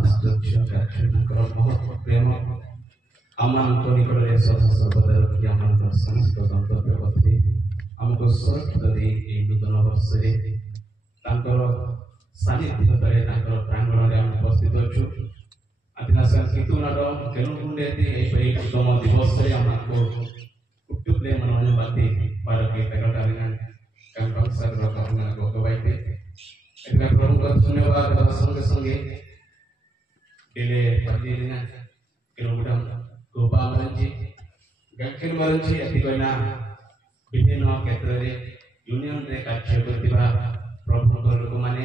आश्चर्य कार्य महत् प्रेम आम निकट सर्वदा रखी आम समस्त गंतव्य पथे आमको सुरक्षित दे नूतन वर्ष सानिध्य तले प्रांगण में उपस्थित अच्छु आदिनाश कितुनाड केलुकुंडे उत्तम दिवस आमको कुटुंबे मनोरंजन पारके गवाइते प्रभु का धन्यवाद संगे संगे डिले पल्ली किलोमीटर गोपा मरंजी गंखेन मरंजी अतिकना विभिन्न क्षेत्र रे यूनियन रे कार्य करथिबा प्रभु को लोक माने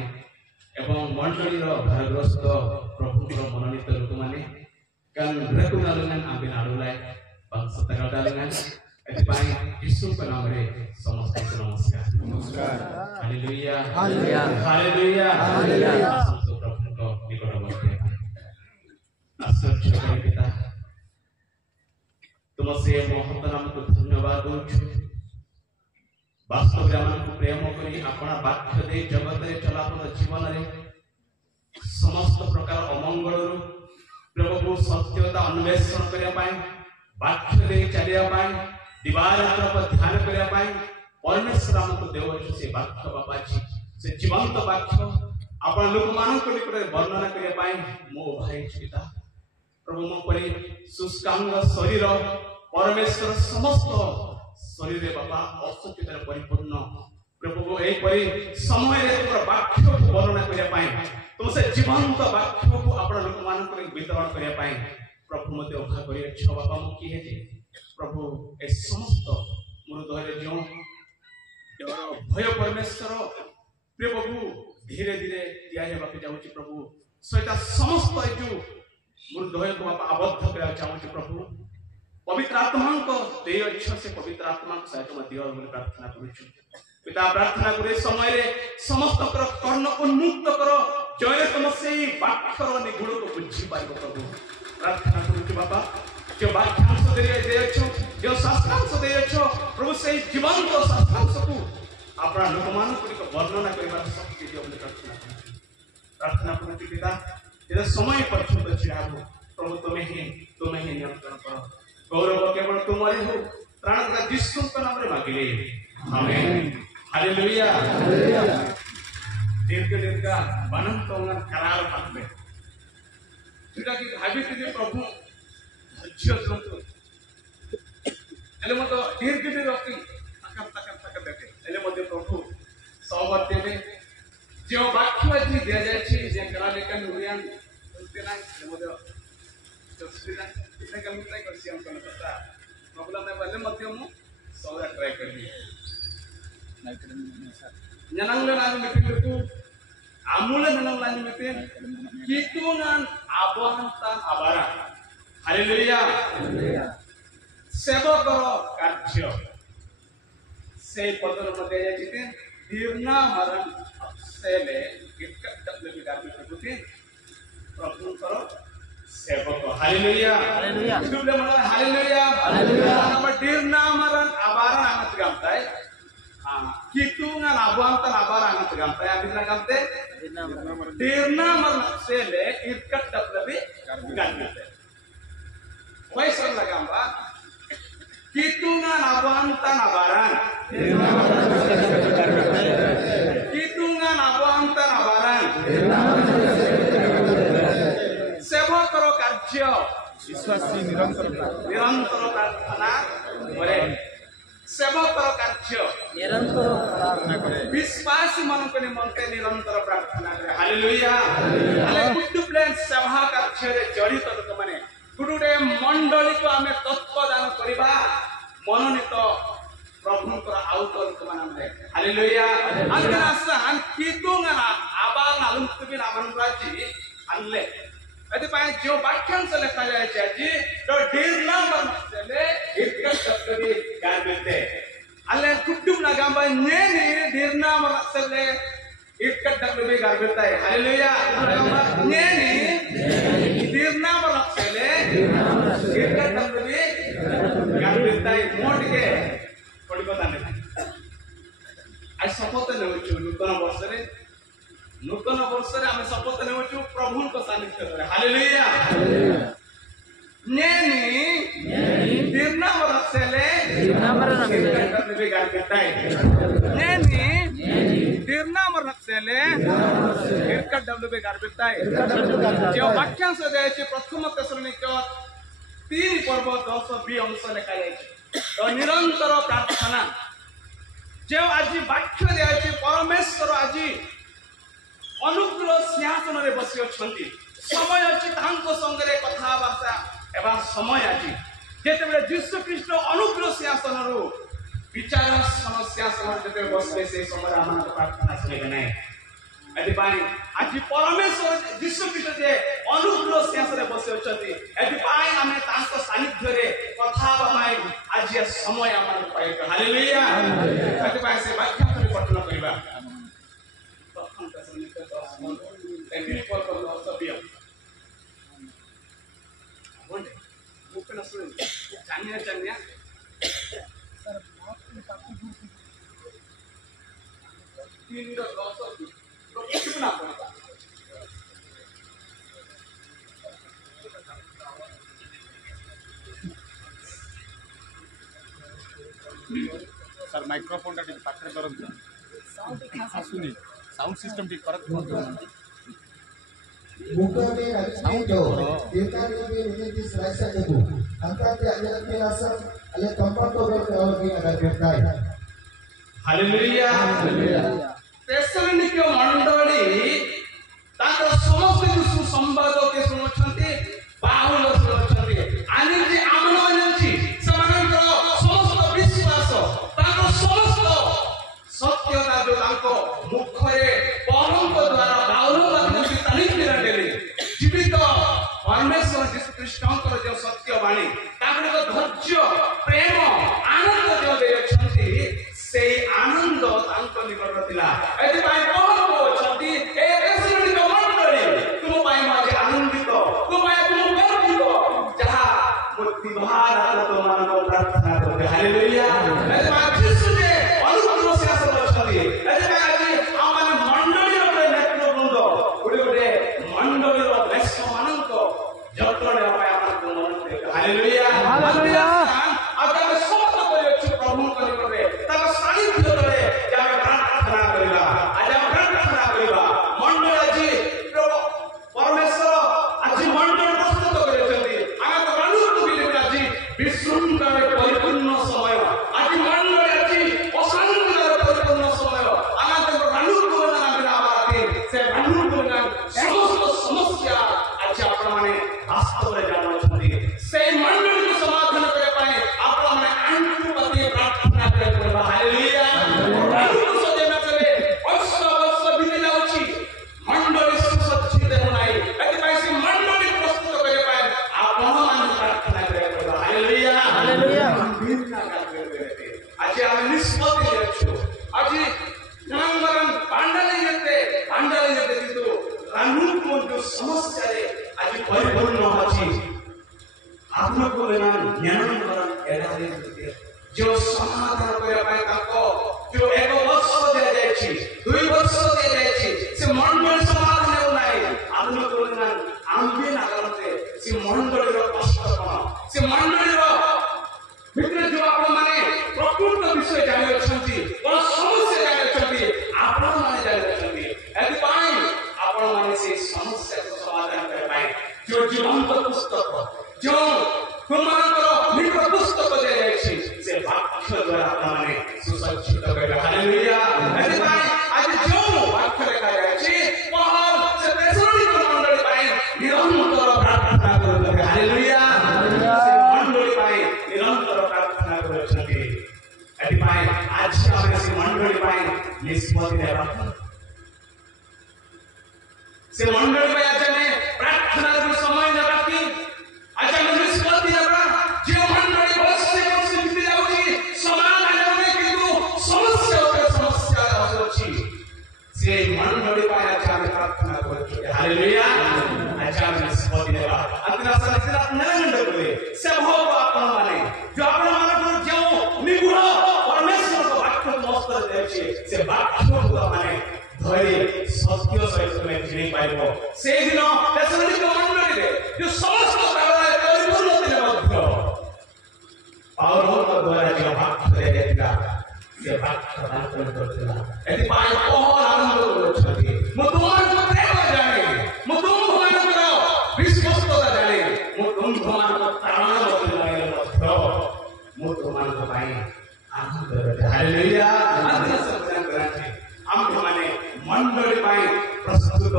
एवं मंडली रो भारग्रस्त प्रभु को मनोनीत लोक माने कान रेकुनालन आबिन आडुलाय बंसतका डालना एतिपाई यीशु के नाम रे समस्त को नमस्कार नमस्कार हालेलुया हालेलुया हालेलुया हालेलुया समस्त प्रभु को निकटवर्ती आश्चर्य पिता तुमसे महत नाम को धन्यवाद दूछु वास्तव में को प्रेम करी अपना वाक्य दे जगत रे चलापन जीवन रे समस्त प्रकार अमंगल प्रभु सत्यता अन्वेषण करिया पाए वाक्य दे चलिया पाए दिवारात्र पर ध्यान करिया पाए परमेश्वर हमको देव से वाक्य बाबा जी से जीवंत वाक्य अपन लोक मान को निकट वर्णना करिया पाए मो भाई पिता प्रभु मो परि सुस्कांग शरीर परमेश्वर समस्त शरीर बाबा असत्यतार परिपूर्ण प्रभु एई परि समय रे तोर वाक्य को वर्णना करिया पाए तुम से जीवंत वाक्य को अपन लोक मान को वितरण करिया पाए प्रभु मते उठा करिया छ बाबा मो की हे प्रभु ए समस्त मोर हृदय जो डर भय परमेश्वर प्रभु धीरे धीरे दिया हेबा के जाउची प्रभु सहित समस्त जो मोर हृदय को आबद्ध करा चाहूची प्रभु पवित्र आत्मा को दे इच्छा से पवित्र आत्मा को सहित में दिया बोली प्रार्थना करूछु पिता प्रार्थना करे समय रे समस्त कर्ण उन्मुक्त करो जय तुम से वाक्यर निगुण को बुझी पाइबो प्रभु प्रार्थना करूछु बाबा जो वाक्यांश दे अच्छो जो शास्त्रांश दे अच्छो प्रभु से जीवंत शास्त्रांश को अपना लोकमान को वर्णना करबा शक्ति दियो बोली प्रार्थना करूछु पिता ये समय पर्यंत छिड़ाबो प्रभु तुम्हें ही नियंत्रण करो गौरव केवल तुम्हारे हो प्राण का यीशु के नाम रे मांगिले आमेन हालेलुया हालेलुया दीर्घ बनंतोंगन करार पाते जेटा कि भाबित जे प्रभु धैर्य जंतु एले मत दीर्घ रखी तक देखे एले मत प्रभु सहमति में जो वाक्य जी दिया जाय छी जे करा लेकन उरियान उनते ना मत तस्वीर इतना कम ट्राई कर सी हम करना पड़ता प्रॉब्लम है पहले मध्य मु सौदा ट्राई कर दिए ननंग लान मिटिंग को आमूल ननंग लान मिटिंग कितुनान आबंतान आबारा हालेलुया सेवक कार्य से पदर मध्ये जाते दीर्ना मरण सेले किटक विकार में प्रभु करो सेवक हालेलुया हालेलुया दुबले मन हालेलुया हालेलुया नंबर दीर्ना मरण आबारा angत gamtai कितुना आबंतान आबारा angत gamtai abisna gamte दीर्ना मरण सेले इरकट डबलबी gamte वैसा लगांबा कितुना आबंतान आबाran कितुना आबंतान आबाran सेवक करो कार्य विश्वासी निरंतर प्रार्थना करे सेवक करो कार्य निरंतर प्रार्थना करे विश्वासी मन को निमंते निरंतर प्रार्थना करे हालेलुया हाले गुड प्लान सभा कार्य रे जड़ित लोक माने गुडुडे मंडली को हमें तत्व दान करबा मनोनीत प्रभु को आउट लोक माने हालेलुया अंतरासा हम कितुंगा आबाल नालुम तुबी नामन राजी अल्ले अति पाए जो वाक्यांश लिखा जाए जी तो दीर्घ मरले इरकट शब्द गारबेते अल्ले कुटुम लगाम बाय नेने दीर्घ मरले इरकट डब्ल्यू गारबेता है हालेलुया नेने दीर्घ मरले इरकट डब्ल्यू गारबेता है मोड के कोडी को ताने आज शपथ ले नूतन वर्ष रे नूतन वर्ष रे आमे शपथ नेउछु प्रभु को सानिध्य रे हालेलुया नेनी दीर्घनाम रखसेले नेबे गाल केटाय नेनी दीर्घनाम रखसेले इरकट डब्ल्यूबी गाल केटाय जो वाक्यांश देछि प्रथम तेसलोनिक 3 पर्व 10 अंश लेखा जायछि तो निरंतर प्रार्थना जो आज वाक्य दिया परमेश्वर आज अनुग्रह सिंहासन रे बसी अछंती समय अछि तांको संगे कथाबार्ता एवं समय आज जेतेबेले यीशु ख्रीष्ट अनुग्रह सिंहासन रो विचार समस्या समझ जेते बसले से समय आमान प्रार्थना सुनिबे नै एति पाई आज परमेश्वर यीशु ख्रीष्ट जे अनुग्रह सिंहासन रे बसी अछंती एति पाई हमें तांको सानिध्य रे कथाबा माई आज समय आमान पाई हालेलुया एति पाई से वाक्य रे पठन करिबा प्रथम तेसलोनिक 10 एमि पर सभ्य बोले ओपन सुन जानिया सर तीन रो 10 तो कितना पड़ता सर माइक्रोफोन टा पाखरे करंत साउंड आसुनी साउंड सिस्टम ठीक करत करंत bukan itu kita ini di selesai itu angka tiada biasa oleh tempat tu berteologi ada berkai hallelujah तेसलोनिक मंडली ताको समस्त सुसंवाद के सुनछंती बाहुल सुनछंती आनि जे आमन मानछि समानकर समस्त विश्वास ताको समस्त सत्यता जो ताको मुखरे परमक द्वारा बाहुल मानछि तनिक निरडेली जीवित परमेश्वर यीशु ख्रीष्टंकर जो सत्य बाणी ताको धैर्य प्रेम आनंद जो देछंती से आनंद तांको निकट थिला एति पाई कोन होछंती ए तेसलोनिक मंडली तुम पाई माजे आनंदित तुम पाई तुम गर्वित जहा मुक्ति भार तो मानो प्रार्थना करते हालेलुया एति पाई यीशु जे अनुग्रह से असलछंती एति पाई आज आमान मंडली रे नेतृवृंद गुडे मंडली रो बेस मानंक जतने पाई आमान को मन हालेलुया हालेलुया आज हम समस्त करियो प्रभु करियो ताको सानिध्य रे जामे प्रार्थना करिबा आज हम प्रार्थना करिबा मंडल जी प्रभु परमेश्वर आज मंडल प्रस्तुत करिसेंती आमे तो अनुग्रह बिले आज विश्रुंखल परिपूर्ण समय आज मंडल आज अशांतिर परिपूर्ण समय आमे तो अनुग्रह नाम आबाती से अनुग्रह समस्त समस्या आज आपण माने वास्तव रे जानो से मंडल को समाधान करे पाए आपण माने आंतरिक प्रार्थना करे हालेलुया अनुग्रह से देना करे वर्ष बीते जाउची मंडल सुसज्जित होनाई एति पाई से मंडल प्रस्तुत करे पाए आपण माने प्रार्थना करे हालेलुया हालेलुया आज हम निष्पत्ति लेछु आज नंबरन पांडले येते किंतु अनुग्रह जो समस्या रे आज परिपूर्ण अछि आपनको लेना ज्ञान करण एडारे जो समाधान करे पाए ताको जो एक वर्ष दे जाय छी 2 वर्ष दे जाय छी से मंडल समाधान हो नाही आपनको लेना आंबे ना करते से मंडल रो कष्ट कोन से मंडल रो भितर जो आपण माने प्रकृत विषय जानि अछंती कोन समस्या जानि अछंती आपण माने जानि अछंती एति पाई आपण माने से समस्या को समाधान करे पाए जो जीवंत पुस्तक जो तुमको निकट पुस्तक दे जायछि से वाक्य द्वारा माने सुसज्जित करे हालेलुया एति पाई आज जो वाक्य लेखा जायछि पहल से तेसलोनिक मंडली पाई निरंतर प्रार्थना करते हालेलुया से मंडली पाई निरंतर प्रार्थना करछथि एति पाई आज हम से मंडली पाई निष्पत्ति लेबा से मंडली पाई आज में प्रार्थना रो समय न बाकी आज हम निष्पत्ति लेबा जे मंडली बस से बीते जाउची समाधान होने किंतु समस्या अछि से मंडली पाई आज हम प्रार्थना करछथि हालेलुया आज हम निष्पत्ति लेबा अतना सनसिरा नरंड करे से हो आपण माने जो आपण माने जो निगुण परमेश्वर को वाक्य मस्त देछि से वाक्य को माने धरि सत्य ପାଇବ। ସେଇଦିନ ତେସଲୋନିକ ମଣ୍ଡଳୀରେ ଯୋଉ ସମସ୍ତ କାରଣରେ ପରିପୂର୍ଣ୍ଣ ଥିଲେ ମଧ୍ୟ ପାଉଲଙ୍କ ଦ୍ୱାରା ଯେଉଁ ବାକ୍ୟ ଦିଆଯାଇଥିଲା ସେ ବାକ୍ୟ ତାଙ୍କର କରିଥିଲା। ଏଥିପାଇଁ ପହର ଆରମ୍ଭ କରୁଛନ୍ତି। ମୁଁ ତୁମମାନଙ୍କ ପ୍ରେମ ଜାଣେ, ମୁଁ ତୁମମାନଙ୍କର ବିଶ୍ୱସ୍ତତା ଜାଣେ, ମୁଁ ତୁମମାନଙ୍କ ପ୍ରାଣ ମଧ୍ୟ ଜାଣିଲେ ମଧ୍ୟ ମୁଁ ତୁମମାନଙ୍କ ପାଇଁ ଆନନ୍ଦ ରଖେ। ହାଲେଲୁୟା। ଆମ୍ଭେମାନେ ମଣ୍ଡଳୀ ପାଇଁ ପ୍ରସ୍ତୁତ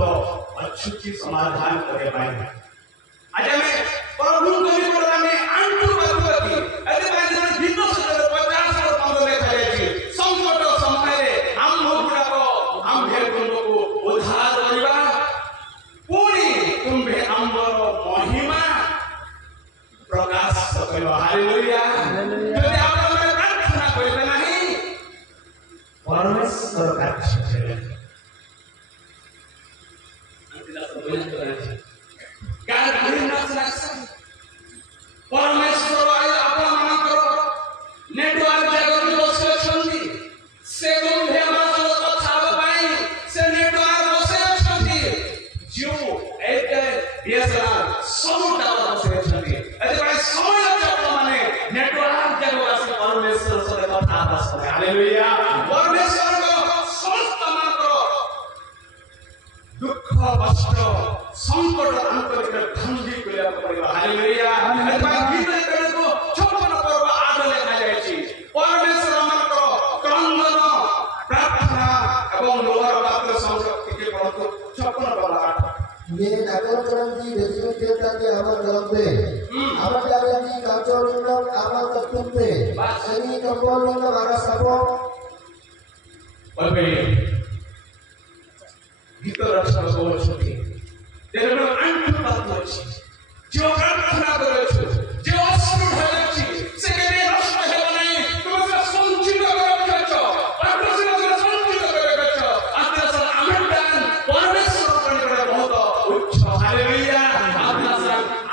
ଅଛୁ କି ସମାଧାନ କରିବା ପାଇଁ। ଆଜି ଆମେ ପ୍ରଭୁଙ୍କ ନିକଟରେ ଆମେ ଆଣ୍ଠୁ ପାତୁଅତି। ଏଥିପାଇଁ ଗୀତ ସୂତ୍ରରେ 50 ଲେଖାଯାଇଛି ସଂକଟ ସମୟରେ ଆମ୍ଭ ଗୁଡ଼ାକ ଆମ୍ଭେ ତୁମକୁ ଉଦ୍ଧାର କରିବା, ପୁଣି ତୁମ୍ଭେ ଆମ୍ଭର ମହିମା ପ୍ରକାଶ କରିବ। ହାଲେଲୁୟା। ଯଦି ଆପଣମାନେ ପ୍ରାର୍ଥନା କରିବେ ନାହିଁ परमेश्वर କାର୍ଯ୍ୟ କରିବେ। परमेश्वर ଆପଣମାନଙ୍କର ନେଟୱାର୍କ ଜାଗରେ ବସି ଅଛନ୍ତି। ସେ ତୁମ୍ଭେ ମାନଙ୍କ କଥା ହେବା ପାଇଁ ସେ ନେଟୱାର୍କ ବସି ଅଛନ୍ତି। ଯେଉଁ ଏତେ ବିଏସଏନଏଲ ସବୁ ଟାୱାର ବସି ଅଛନ୍ତି। ଏଥିପାଇଁ ସମୟ ଅଛି ଆପଣମାନେ ନେଟୱାର୍କ ଜାଗରେ ଆସି ପରମେଶ୍ୱର ସହିତ କଥା ହେବା ସମୟ। ହାଲେଲୁୟା। ଦୁଃଖ କଷ୍ଟ ସଂକଟ ତାଙ୍କର ଭାଙ୍ଗି କରିବାକୁ ପଡ଼ିବ। ହାଲେଲୁୟା। ଏଥିପାଇଁ ଗୀତକୁ 56 ପର୍ବ 8 ଲେଖାଯାଇଛି। ପରମେଶ୍ୱର ମାନଙ୍କର କ୍ରନ୍ଦନ ପ୍ରାର୍ଥନା ଏବଂ ଲୁହର ପାତ୍ର ସଂଶକ୍ତିকে ପଢ଼ନ୍ତୁ। 56 ପର୍ବ 8। ये नागर करंती बेजिंग केता के अमर करते अमर जागती काचोरिंग अमर करते सनी कंपोलिंग मारा सबो बलबे गीत रचना କରୁଛନ୍ତି। ତେଣୁ ଆଣ୍ଠୁ ପାତୁଅଛି, ଯେଉଁ ପ୍ରାର୍ଥନା କରୁଛୁ, ଯେଉଁ ଅଶ୍ରୁ ଢାଳୁଛି ସେ କେବେ ନଷ୍ଟ ହେବ ନାହିଁ। ତୁମେ ସେଟା ସଞ୍ଚିତ କରି ରଖିଛ, ପାଠଶୀଳ ସଞ୍ଚିତ କରି ରଖିଛ। ଆତ୍ମା ଆମେନ୍। ପରମେଶ୍ୱର ନିକଟରେ ବହୁତ ଉଚ୍ଚ। ହାଲେଲୁୟା। ଆତ୍ମା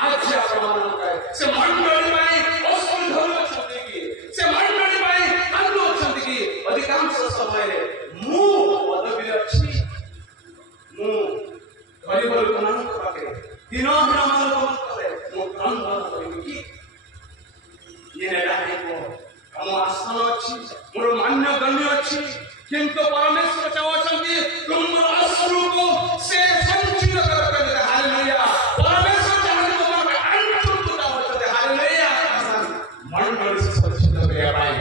ଆଜି ଆପଣମାନଙ୍କ ସେ ମଣ୍ଡଳୀ ପାଇଁ ଅଶ୍ରୁ ଢାଳୁଛନ୍ତି କି, ସେ ମଣ୍ଡଳୀ ପାଇଁ କାନ୍ଦୁଅଛନ୍ତି କି? ଅଧିକାଂଶ ସମୟରେ ମୁଁ ପଦବୀ ଅଛି, ମୁଁ ଗରିବ ଲୋକମାନଙ୍କ ପାଖରେ ଦିନହୀନ ମାନଙ୍କ ପାଖରେ ମୁଁ କ୍ରନ୍ଦନ କରିବି କି? ଆମ ଆସନ ଅଛି, ମୋର ମାନ୍ୟ ଗଣ୍ୟ ଅଛି, କିନ୍ତୁ ପରମେଶ୍ୱର ଚାହୁଁଛନ୍ତି ତୁମର ଅଶ୍ରୁକୁ ସେ ସଞ୍ଚିତ କରିବେ। ହାଲେଲୁୟା। ପରମେଶ୍ୱର ଚାହାନ୍ତି ତୁମର ଆଣ୍ଠୁକୁ ଚାହୁଁଛନ୍ତି। ହାଲେଲୁୟା। ମଣ୍ଡଳୀ ସଞ୍ଚିତ କରିବା ପାଇଁ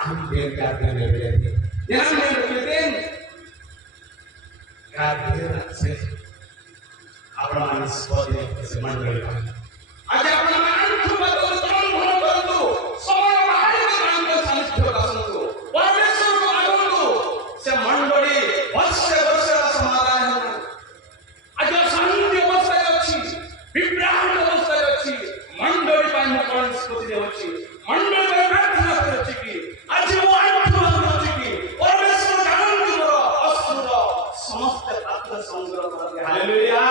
ଆମେ କାର୍ଯ୍ୟ ନେବେ। ଆପଣମାନେ ସେ ମଣ୍ଡଳୀ ଆଜି ଆପଣମାନେ ଆଣ୍ଠୁ ପାତକୁ କ୍ରନ୍ଦନ କରନ୍ତୁ। ସମୟ ବାହାରିକି ତାଙ୍କ ସାନ୍ନିଧ୍ୟକୁ ଆସନ୍ତୁ, ପରମେଶ୍ୱରକୁ ମାଗନ୍ତୁ। ସେ ମଣ୍ଡଳୀ ବର୍ଷେ ସମାଧାନ ହେବ। ଆଜି ଅଶାନ୍ତି ଅବସ୍ଥାରେ ଅଛି, ବିଭ୍ରାନ୍ତ ଅବସ୍ଥାରେ ଅଛି। ମଣ୍ଡଳୀ ପାଇଁ ମୁଁ କଣ ନିଷ୍ପତ୍ତି ନେଉଛି? ମଣ୍ଡଳୀ ପାଇଁ ପ୍ରାର୍ଥନା କରୁଛି କି? ଆଜି ମୁଁ ଆଣ୍ଠୁ ପାତୁଅଛି କି? ପରମେଶ୍ୱର ଜାଣନ୍ତି ମୋର ଅଶ୍ରୁର ସମସ୍ତ ପାତ୍ର ସଂଗ୍ରହ କରନ୍ତି। ହାଲେଲୁୟା।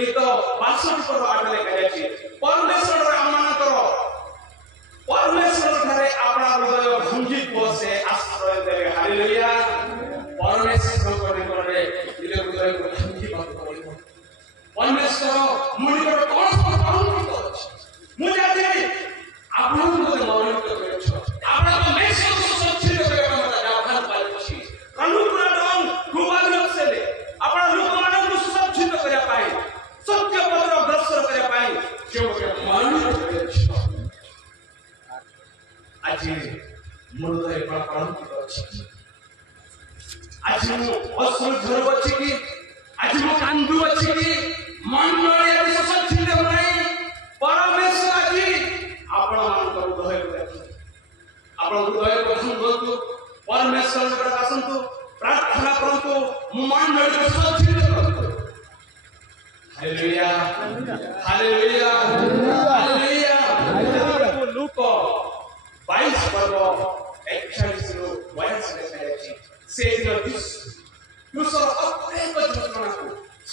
ଗୀତ 62 ପର୍ବ 8 ଲେଖାଯାଇଛି। ପରମେଶ୍ୱର ଆମମାନଙ୍କର ପରମେଶ୍ୱର ଠାରେ ଆପଣା ହୃଦୟ ଭାଙ୍ଗିବ, ସେ ଆଶ୍ରୟ ଦେବେ। ହାଲେଲୁୟା। ପରମେଶ୍ୱରଙ୍କ ନିକଟରେ ନିଜ ହୃଦୟକୁ ଭାଙ୍ଗିବାକୁ ପଡ଼ିବ। ପରମେଶ୍ୱର ମୋ ନିକଟରେ କଣ କରନ୍ତୁ ଅଛି, ମୁଁ ଜାଣିବି ଆପଣଙ୍କୁ ମନୋନୀତ କରିଛ। ଆପଣଙ୍କ ମେଷକୁ ସଞ୍ଚିତ କରିବା ପାଇଁ ମୋତେ ଆହ୍ୱାନ ପାଇଛି। ଅନୁଗ୍ରହ କୃପାରୁ ସେଲେ ଆପଣ ଲୋକମାନଙ୍କୁ ସୁସଜ୍ଜିତ କରିବା ପାଇଁ, ସତ୍ୟ ପତ୍ର ଅଗ୍ରସର କରିବା ପାଇଁ ଯେଉଁ ମନୋନୀତ କରିଛ। ଆଜି ମୋ ହୃଦୟ କଳଙ୍କିତ ଅଛି କି? ଆଜି ମୁଁ ଅଶ୍ରୁ ଝରୁଅଛି କି? ଆଜି ମୁଁ କାନ୍ଦୁଅଛି କି? ମଣ୍ଡଳୀ ଆଜି ସୁସଜ୍ଜିତ ନାହିଁ। ପରମେଶ୍ୱର ଆଜି ଆପଣମାନଙ୍କ ହୃଦୟକୁ ଦେଖନ୍ତୁ, ଆପଣଙ୍କ ହୃଦୟକୁ ଭାଙ୍ଗନ୍ତୁ, ପରମେଶ୍ୱର ନିକଟକୁ ଆସନ୍ତୁ, ପ୍ରାର୍ଥନା କରନ୍ତୁ, ମଣ୍ଡଳୀକୁ ସୁସଜ୍ଜିତ କରନ୍ତୁ। ହାଲେଲୁୟା। ହାଲେଲୁୟା। ହାଲେଲୁୟା। ଲୁକ 22 ପର୍ବ 41ରୁ 42 ଲେଖାଯାଇଛି। ସେଦିନ କୃଷର ପ୍ରତ୍ୟେକ ଯନ୍ତ୍ରଣାକୁ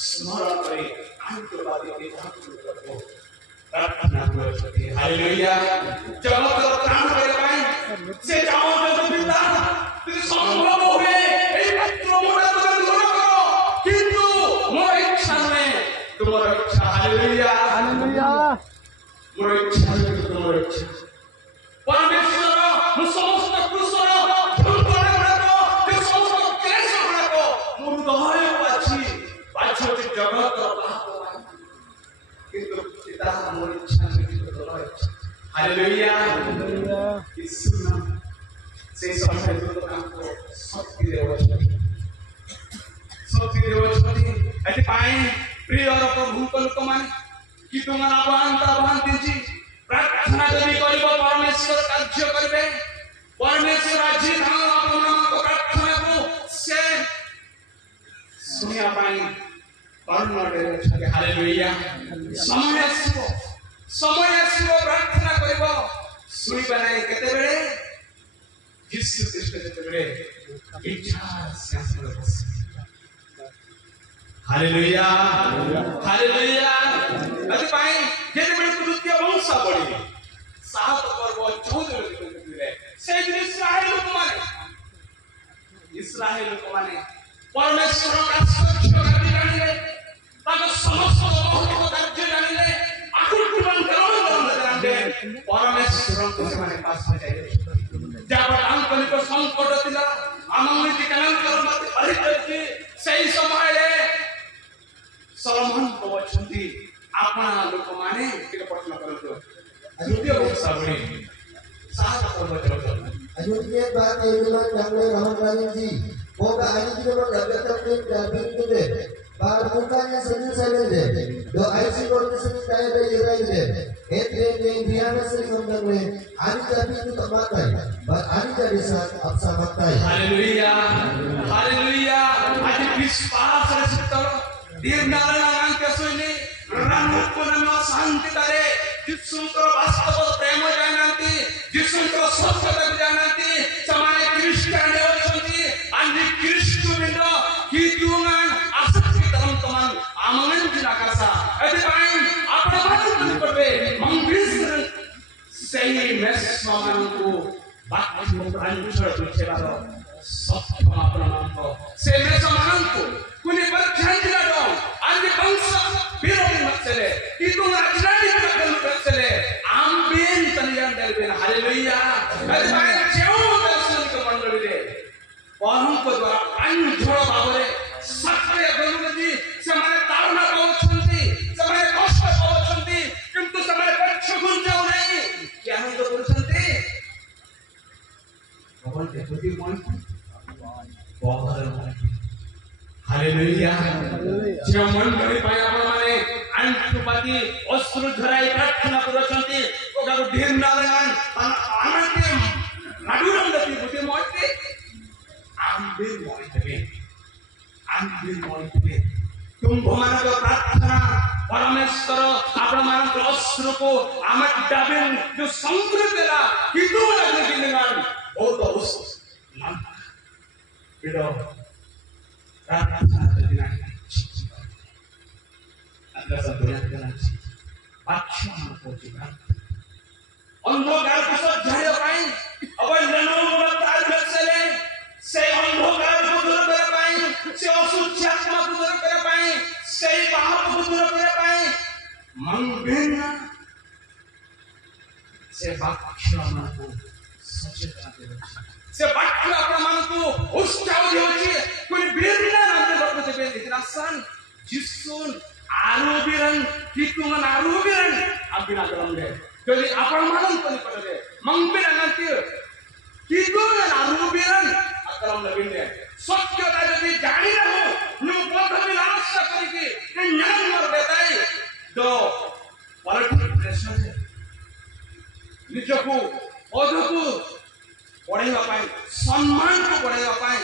ସ୍ମରଣ କରି ଆଣ୍ଠୁ ପାତି प्रार्थना करते हालेलुया जगत प्राण करे पाए से जाओ जो पिता तुझे संभव हुए ए पत्र मोरा तो दूर करो किंतु मोर इच्छा में तुम्हारा इच्छा हालेलुया हालेलुया मोर इच्छा में तुम्हारा इच्छा परमेश्वर मु समस्त कुशल धुंतरे गुणाको ते समस्त क्लेश गुणाको मोर हृदय अछि बाछो जगत किंतु पिता मोर इच्छा में तुम्हारा इच्छा हालेलुया यीशु नाम से समय तो हमको शक्ति देवछति एति पाए प्रिय प्रभु को लोक माने कि तुम्हारा आह्वान दीजी प्रार्थना यदि करिबो परमेश्वर कार्य करिबे परमेश्वर आज धाम आपनको प्रार्थना को से सुनिया पाए कर्ण देवछति हालेलुया समय आसीबो प्रार्थना करिबो सुनिबा नै केते बेले यीशु ख्रीष्ट केते बेले इच्छा शासन बसे हालेलुया हालेलुया अति पाए जेते बेले द्वितीय वंश बढी 7 पर्व 14 रे से इस्राएल लोक माने परमेश्वर का सत्य कार्य जानिले ताको समस्त भौतिक कार्य जानिले आकुल जानिले परमेश्वर को से माने पास में जाइले जब आंकलिक संकट थिला आमंत्रित कलंकर मत परिचय सही समय रे सलमन को वचंती आपना लोक माने के प्रश्न करतो द्वितीय वंशावली 7 पर्व 14 Ayutnya bahan kehidupan yang boleh rahmat ji. Moga hari kita mendapatkan dan kita. Bar bukannya seni saja. Doa isi kalau seni kaya dari Israel. Yang biasa sering mendengar. Hari jadi itu tak matai. Bar hari jadi saat absa matai. Haleluya, haleluya. Hari विश्वास रखता दीर्घकालीन कसोनी रणमुकुनम शांति करे जिसुंकर वास्तव प्रेम जानती जिसुंकर सत्यता जानती समाने Christian होती अन्य क्रिश्चियन हितुंगन आसक्ति dalam teman amangan jinakasa ऐसे टाइम अपने बात पर पे मंगीस सही मेसमान को बात अंचर तुझेबारो सत्य अपना को से मेसमान को कुनी पर ध्यान दिला दो अन्य वंश बिरोधी मसले हितुंग अजनानी बदल मसले आम्बेन तनियान देलबेन हालेलुया ऐसे टाइम जेऊ दर्शन के मंडली रे परम को द्वारा अंचर भावरे सत्य गलुनजी ସେମାନେ ତାରୁଣା ପାଉଛନ୍ତି ସେମାନେ କଷ୍ଟ ପାଉଛନ୍ତି କିନ୍ତୁ ସେମାନେ ପଛ ଘୁଞ୍ଚାଉ ନାହିଁ ଜ୍ଞାନ କରୁଛନ୍ତି ଭଗବାନ ଦେଖୁଛି ମଣିଷ ହାଲେଲୁୟା ଯେ ମଣ୍ଡଳୀ ପାଇଁ ଆପଣମାନେ ଆଣ୍ଠୁପାତି ଅଶ୍ରୁ ଝରାଇ ପ୍ରାର୍ଥନା କରୁଛନ୍ତି ଓଗାକୁ ଢେର ନାରାୟଣ ଆନନ୍ଦ ନାଡୁରମ ଦେଖି ବୁଝି ମଣିଷ ଆମ୍ବେ ମଣିଷ तुम्हारा जो प्रार्थना परमेश्वर आपण मान अश्रु को आमट डाबिन जो समुद्र देला कितु लगने की निगान बहुत उस बिडो प्रार्थना करना अल्लाह सब दुनिया करना अच्छा को जीवन अंधकार को सब जाए पाए अब ननो बताल मसले से अंधकार को दूर कर पाए से असुच आत्मा को दूर कर पाए से पाप को दूर कर पाए मंगबिन से बाक्षण को सचेतना दे से बाक्षण प्रमाण को उष्टाव देउची कोनी बिरना नाम रखते देबे इतना सन जिसुन आरोबिरन कितुंगन आरोबिरन अबिना गलंगे कली आपण मानन कोनी पडले मंगबिन नंती कितुंगन आरोबिरन अकरम लबिने सत्यता यदि जानी रहो नु बोध विलास करके ये ज्ञान मर देताई तो पॉलिटिकल प्रेशर है निजको ओधको पढाइवा पाए सम्मान को पढाइवा पाए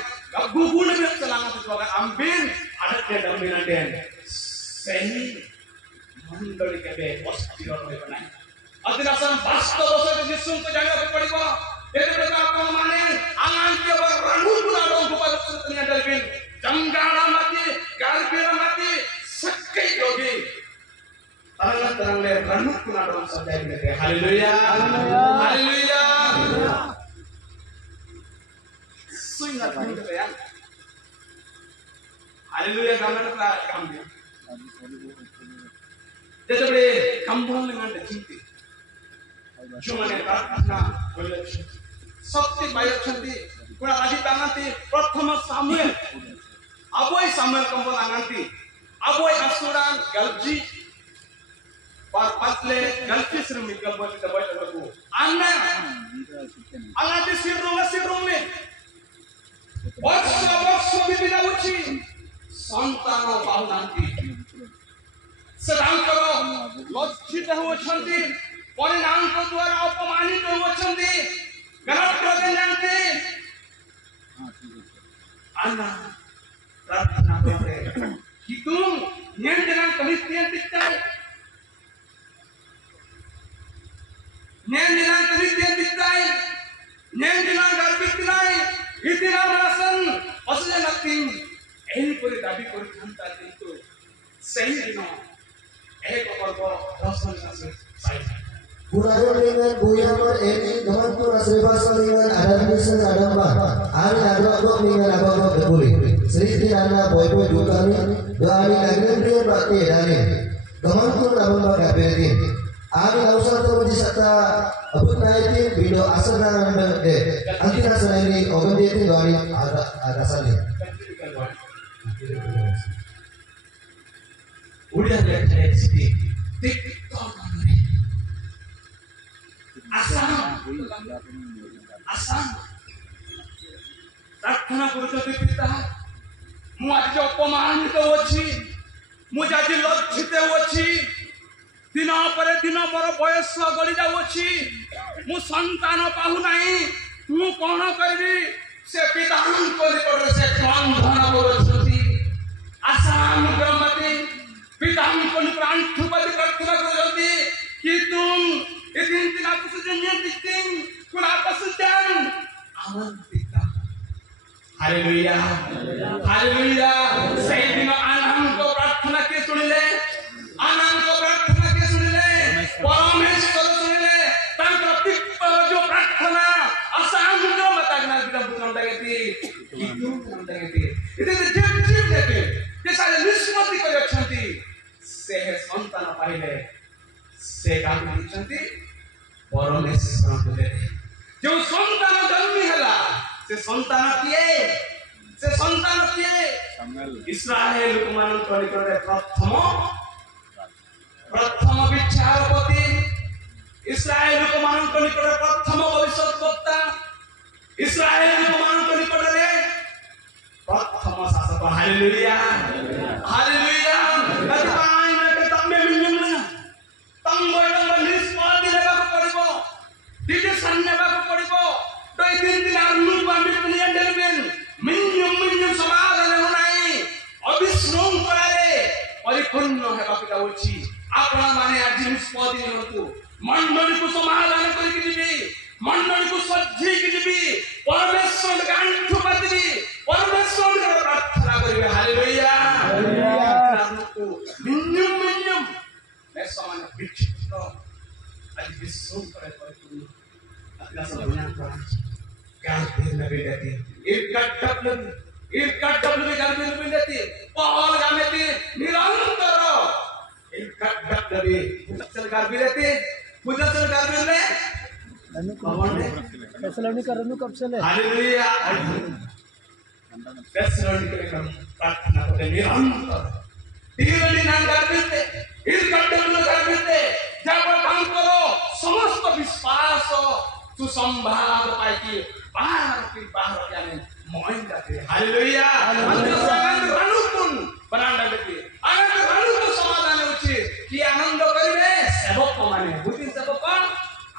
गुगुण में चलाना तो अम्बिन आदते दम्बिना देन सही मंडली के बे अस्थिर होय बनाई अदिनासन वास्तव से जिसुन को जानिबा पड़िबो एते आपण माने आंगान के रंगु गुलाडो उपलब्ध दुनिया दलबिन जंगाला माती गारबेरा माती सक्के योगी तरंग terang le ranuk kuna dalam sabda ini. Haleluya. Haleluya. Suingat kita ya. Haleluya gambar kita gambar. Jadi kampung dengan cinta. Cuma yang karena boleh sakti bayar cantik. Kuna lagi tanganti. Pertama Samuel. Aboy Samuel kampung anganti. Aboy asuran galji. Patle galji serumit kampung kita bayar lagu. Anak. Anganti sirunga. Waktu bibida uci. Santano pahu nanti. Sedangkan lojit huwa chanti. परिणाम को द्वारा अपमानित होवछन्ति गलत प्रजनन्ति अन्ना प्रार्थना करे कि तुम नियंत्रण कलिस्तियन दिखताय नियंत्रण गर्भितलाय इतिना रसन असले नक्तिम एही परि दाबी करि थांता किंतु सही दिन एक पर्व दर्शन सासे Sai Purayo dengan buyamar ini teman tu nasibasa dengan ada misal ada mbak hari agak dengan agak berbuli seri anda boy duka ni doa ni lagi dia bakti dari teman tu nama mbak kapiri hari ausah tu menjadi sata abut naik video asal nama deh anti asal ini orang dia tu doa ni ada sali udah lihat dari sini TikTok Asam प्रार्थना କରୁଛନ୍ତି ପିତା ମୁଁ ଆଜି ଅପମାନିତ ଅଛି ମୁଁ ଆଜି ଲଜ୍ଜିତ ଅଛି ଦିନ ପରେ ଦିନ ମୋର ବୟସ ଗଡ଼ି ଯାଉଅଛି ମୁଁ ସନ୍ତାନ ପାଉ ନାହିଁ ମୁଁ କଣ କରିବି ସେ ପିତାଙ୍କ ନିକଟରେ ସେ କ୍ରନ୍ଦନ କରୁଛନ୍ତି ଆସାମ ଗ୍ରାମରେ ପିତାଙ୍କ ନିକଟରେ ଆଣ୍ଠୁପାତି ପ୍ରାର୍ଥନା କରୁଛନ୍ତି କି ତୁମ Idin tinapos din titing kunapos din awan kita. Haleluya. Haleluya. Saya dino anam ko प्रार्थना के सुनिले anam ko प्रार्थना के सुनिले परमेश्वर सुनिले तांकर पिपर जो प्रार्थना आसान जो matagna bilang bukan dagiti itu bukan dagiti itu jeb dagiti desa nismati ko jachanti se santan paile se काम करछंती परमेश्वर को दे जो संतान जन्मी हला से संतान किए इस्राएल को मान करी करे प्रथम विचारपति इस्राएल को मान करी करे प्रथम भविष्यवक्ता इस्राएल को मान करी करे प्रथम शासक हालेलुया हालेलुया बताई ना के तम्मे मिन्नुम तंगोय निष्पत्ति लेबाक पड़िबो डिसिजन लेबाक पड़िबो दुई तीन दिन आरनु पामी पुनिया देलबेन मिन्नुम समाधान होनाई अविशृंखलारे परिपूर्ण हेबाक जाउछि आपना माने आज निष्पत्ति नियंतु मंडली को समाधान करिक दिबी मंडली को सज्जी के दिबी परमेश्वर के अंठु पातिबी परमेश्वर के प्रार्थना करिबे हालेलुया हालेलुया मिन्नुम Bersama bicara, lagi bisung pada itu, adalah sebenarnya orang kafir nabi dati, irkat double kafir nabi dati, pahal kami ti nirantara, irkat double, pujasal kafir dati, le, Thessalonica kab se le? Haleluya, Thessalonica kab प्रार्थना करते nirantara, तीन करते करते जब काम करो समस्त विश्वास सुसंभाव पाई बाहर जाने मोइन जाते हालेलुया आनंद रानुकुन बरांडा देते आनंद रानुकुन समाधान होछि कि आनंद करिवे सेवक माने बुद्धि सेवक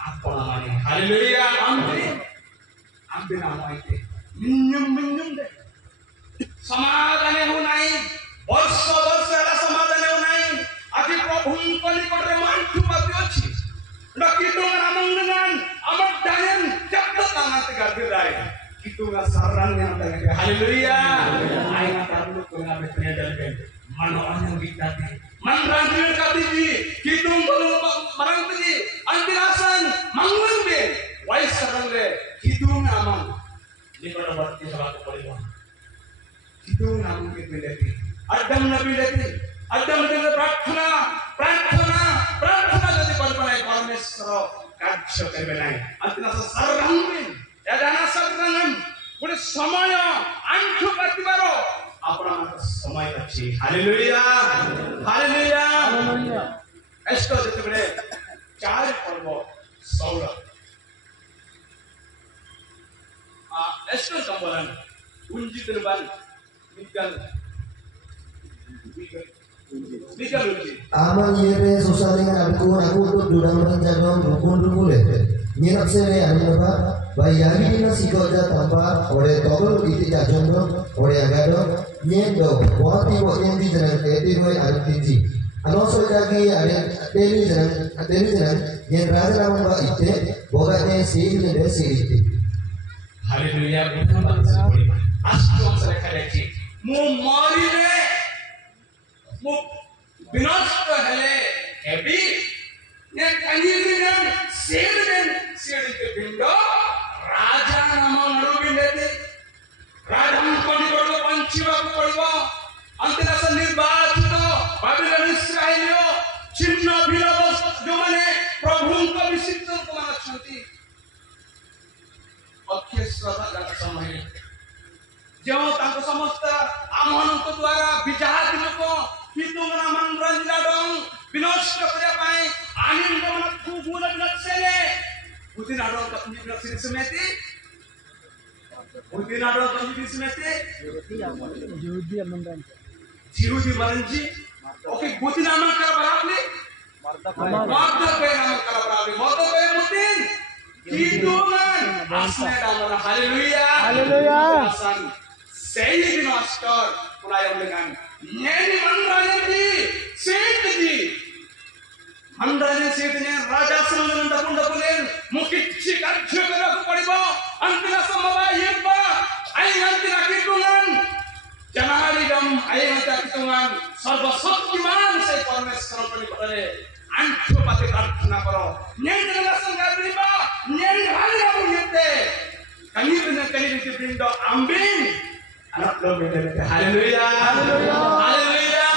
आपण माने हालेलुया आम्बे नाम आइते मिन्नुम दे समाधान हो नाही वर्ष एला समाधान हो नाही आदि प्रभु को निकटरे मांठु पाती अछि डकितो रामंगन अमर दायन जब तानात गर्दिराय कितुगा सारंग हालेलुया आइना तारु को ना बेतने दलके मनो अनु गीताती Mandrangir katiji, kidung belum marangti, antirasan, manglungbe, waisarangre, kidung amang, di pada waktu salat periwan. Kidung amang kibeleti, adam nabileti, adam dengan प्रार्थना jadi परपनाय परमेश्वर कार्य करबेनाय अंतिनास सरगंबिन या दाना सरगंगन पुरे समय आंठु काटिबारो आपना समय अछि हालेलुया हालेलुया एस्तो जेतेबेले चार पर्व सौर एस्तो संबोधन उंजितरबान विज्ञान Aman yere susah dengan aku tuh durang merencana rukun rukun Nyirak sere anu apa? Bayari dina sikoja tanpa oleh togol iti jajondo oleh agado nyendo wati wo nyendi jenang eti boy anu tinji. Ano so lagi ada teni jenang nyen raja nama ba ite boga ne si ne si ite. Haleluya bukan bangsa boleh. Astu sare kalechi. Mu mari le विनष्ट हले AB ने कनिदिन sedan के window राजा नाम नरुबिंदे राजम कोनी बडो पंचिवा पड़िबो अंतरस निर्वाचित बाबिलोन इस्राएलियो चिन्ह बिलबस जो माने प्रभुଙ୍କ विशिष्ट मान छथि अक्षय श्रद्धा समय जो ताको समस्त आमनक द्वारा विजात लोक हितुंगना मनोरंजन दं विनष्ट करे पाए आनंद मन खूबुल नक्सेले बुदिनाडो कतनी नक्सेले समेती बुदिनाडो कतनी समेती जीवदी मनजी ओके बुदिनामा कर बराबली मार्दा पे नाम कर बराबली मोतो पे मुतिन हितुंगन आसने दामना हालेलुया हालेलुया सही विनष्टर पुरायम dengan Nyeni mandrani seetji mandrani seetnya raja selungan dapun mukitchi karya karaku padibo antina samava yebba aing antina kitungan janalidam aing antina kitungan sarva shaktiman se parmeshwar pani padare ancho pate prarthana karo nyeni lasan gabriba nyeni halina munyete kaniriti brindo ambin anak lo beda haleluya haleluya haleluya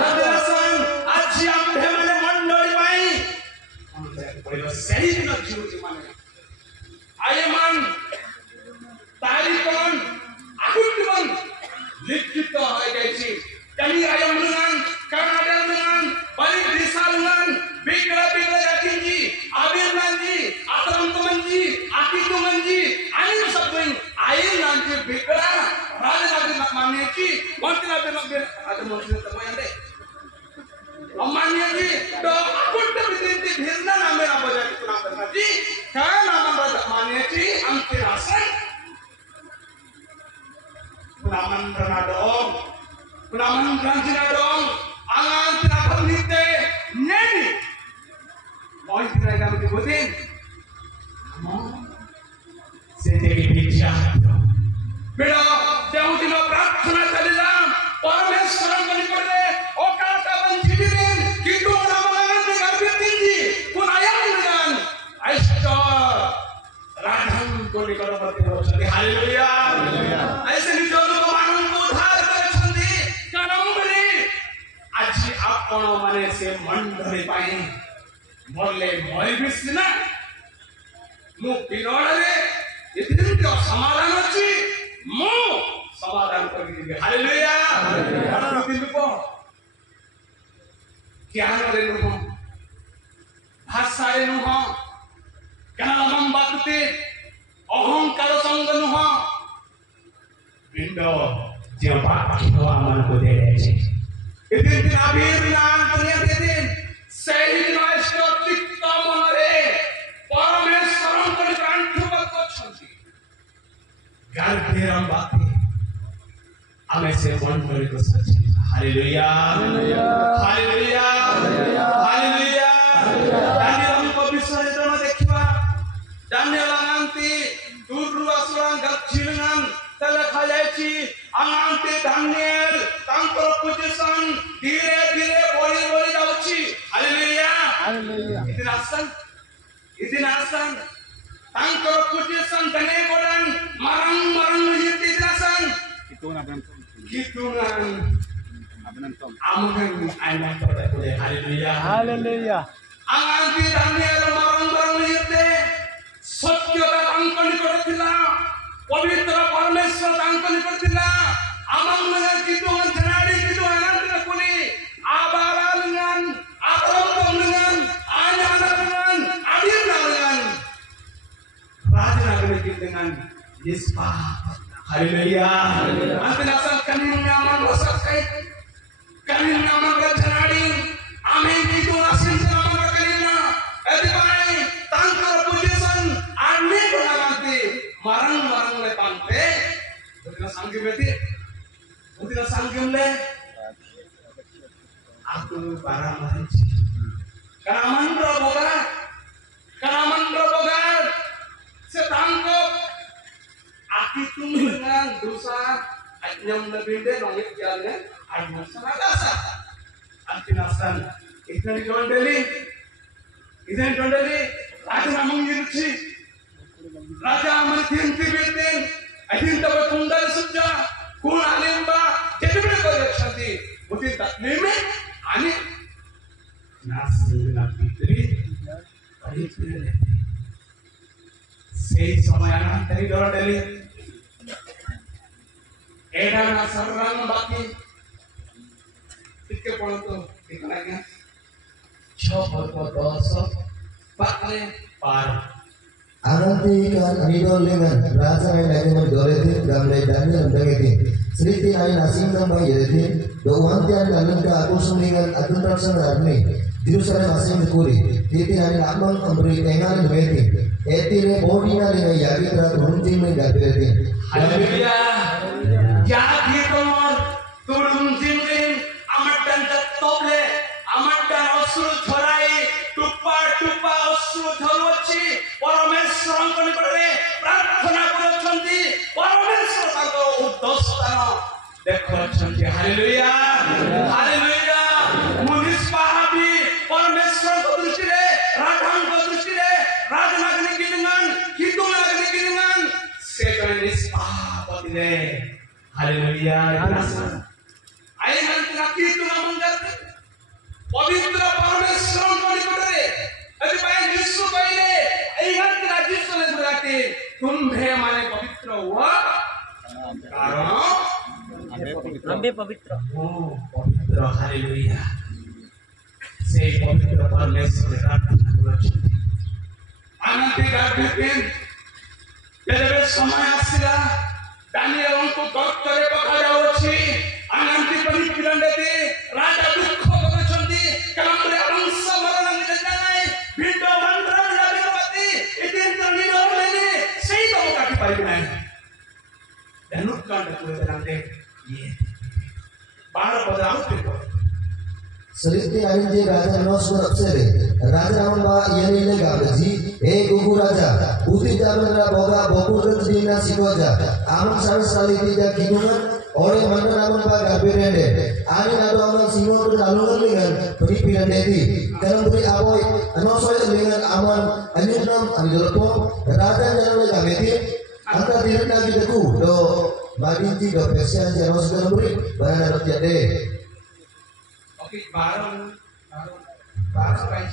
hadirin aji ambe mane mandoli pai ambe poriba sei dina jiuti mane ayeman tarikon akutman likhito hoye gaichi kami ayam dengan kanadal dengan bali desa dengan bigla jatinji abir nanji atram temanji akitu manji ayin sabdin ayin nanji bigla राजा नाबी मानिए कि मंत्री Nabi ada मंत्री तो कोई अंदे मानिए कि तो कुछ विधिंती भिन्ना नामे ना बजाय कि नाम करना जी क्या नाम राजा मानिए कि अंतिम आसन नामन रनाडों angan tidak pernite neni mau tidak kami dibuatin sedikit bicara बेड़ा देवदिनो प्रार्थना करिलाम परमेश्वर कनि पडे ओकाता बंजिदिन किंतु नामगान गर्भितिंजी पुनायम निदान आइष्ट राधन को निकटवर्ती होछथि हालेलुया ऐसे निजोनु को मानन को उद्धार करछथि कानंबरी आज आपण माने से मंडली पाई मोरले मोय बिसना मु पिरोडरे इदिन तो समाधान अछि मु समाधान करिदिबे हालेलुया हालेलुया दिलको ज्ञान रे नुह भाषा रे नुह कनालम बातते अहंकार संग नुह पिंडो जे वाक्य आमन को दे छै एदिन दिन आबीर नाम दुनिया दे दिन सही नष्ट चित्त मन रे परमेश्वर को कांठु को छथि Garbiram bakti, ame se mandoli ko sachi. Hallelujah, hallelujah, hallelujah. Daniel ko bisare dona dekhiba. Daniel anganti duru asuran gachilngan tala khayaichi anganti Daniel tangkor position dire asan idin asan tangkor pujisan dane godan marang yiti asan Itu naban tom. kitungan Naban tom. amuhan aina pada kule haleluya Hallelujah. anganti Daniel marang yiti सत्यता तांको निकट थिला पवित्र परमेश्वर तांको निकट थिला amang dengan kitungan jenari kitungan dengan kuli abara dengan atom dengan anyana dengan adina dengan raja dengan Yespa haleluya antin asal kanin nyaman wasat kait kanin nyaman jenari amin itu asin nyaman kanina edipai tangkar pujisan ane gunanganti marang le pante butina sanggi beti butina sanggim le aku barang manci kanaman boga setangko akitung dengan dosa anyam lebih deh nongit jalan anyam sanadasa antinasan ikna dondeli raja namung yirchi raja aman tinti bitin adin taba tundal subja kun alimba jedibne koyakshanti mutin tatlime ani nasina pitri paripire sei samayana tari dorandeli edana sarang baki tikke ponto ikananya chopo doso pakle par Ananti kan anidol dengan raja yang dengan doretin gamle Daniel mendengakin Sriti nain asim tambah yeretin doantian dalam ke aku dengan adun raksan arni Jerusalem asim dikuri titi nain amang memberi engan metin etile bodina dengan yagitra turuntin mengapiretin haleluya yagi tomor turuntin amatdan toble amatdan osru thorai tupa osru dholochi परमेश्वरଙ୍କ ନିକଟରେ ପ୍ରାର୍ଥନା କରୁଛନ୍ତି परमेश्वर ତାଙ୍କ ଉଦ୍ଦସ୍ତାନ ଦେଖୁଛନ୍ତି hallelujah hallelujah ମୁନିସ୍ପାହାବି परमेश्वरଙ୍କ ଦୃଷ୍ଟିରେ ରାଜାଙ୍କ ଦୃଷ୍ଟିରେ ରାଜନାଗନି କିଦୁମାନ ସେ ଜଣେ ନିଷ୍ପାପତିରେ ହାଲେଲୁୟା ଆଇ ମନ୍ତ୍ର କିଦୁନା ମଙ୍ଗର ପବିତ୍ର परमेश्वରଙ୍କ ନିକଟରେ ଏଥିପାଇଁ ଯୀଶୁ କହିଲେ तुम्हे माने पवित्र हुआ कारण Ambe pavitra. पवित्र हालेलुया से पवित्र परमेश्वर प्रार्थना କରୁଛନ୍ତି आनंदी गाबिन ଯେବେ ସମୟ ଆସିଲା ଦାନିଏଲଙ୍କୁ ଗର୍ତ୍ତରେ ପକାଯାଉଅଛି ଆନନ୍ଦି କରି ପିଲାଣ୍ଡେ ରାଜା ଦୁଃଖ କରୁଛନ୍ତି କାମରେ ଅଂଶ ମରଣ ନିଯାଇ ଭିଡ଼ ମନ୍ତ୍ର ଲାଗିବତି ଇତିନ ନିରୋଧରେ ସେଇ ତ କାଟି ପାରିବେ ନାହିଁ ଧନୁକାଣ୍ଡ କୁହାଯାଏ ଇଏ 12 ବଜାଉ ଥିବ Sriti Arinji Raja Nosur Apsere Raja Ramba Yanile Gabaji Gugu Raja Uti Jamendra Boga Bokurat Dina Sikoja Amang Sari Sali Tija Kidungan Ore Mantan Amang Pa Gabirende Ani Nado Amang Singo Alungan Dengan Penipiran Dedi Kalamburi Aboy Anosoy Dengan Aman Anyunam Amidolopo Raja Janole Gabeti Anta Dirin Nagi Deku Do Badinti Do Persian Janos Kalamburi Barana Rotjade Oke, baru baik.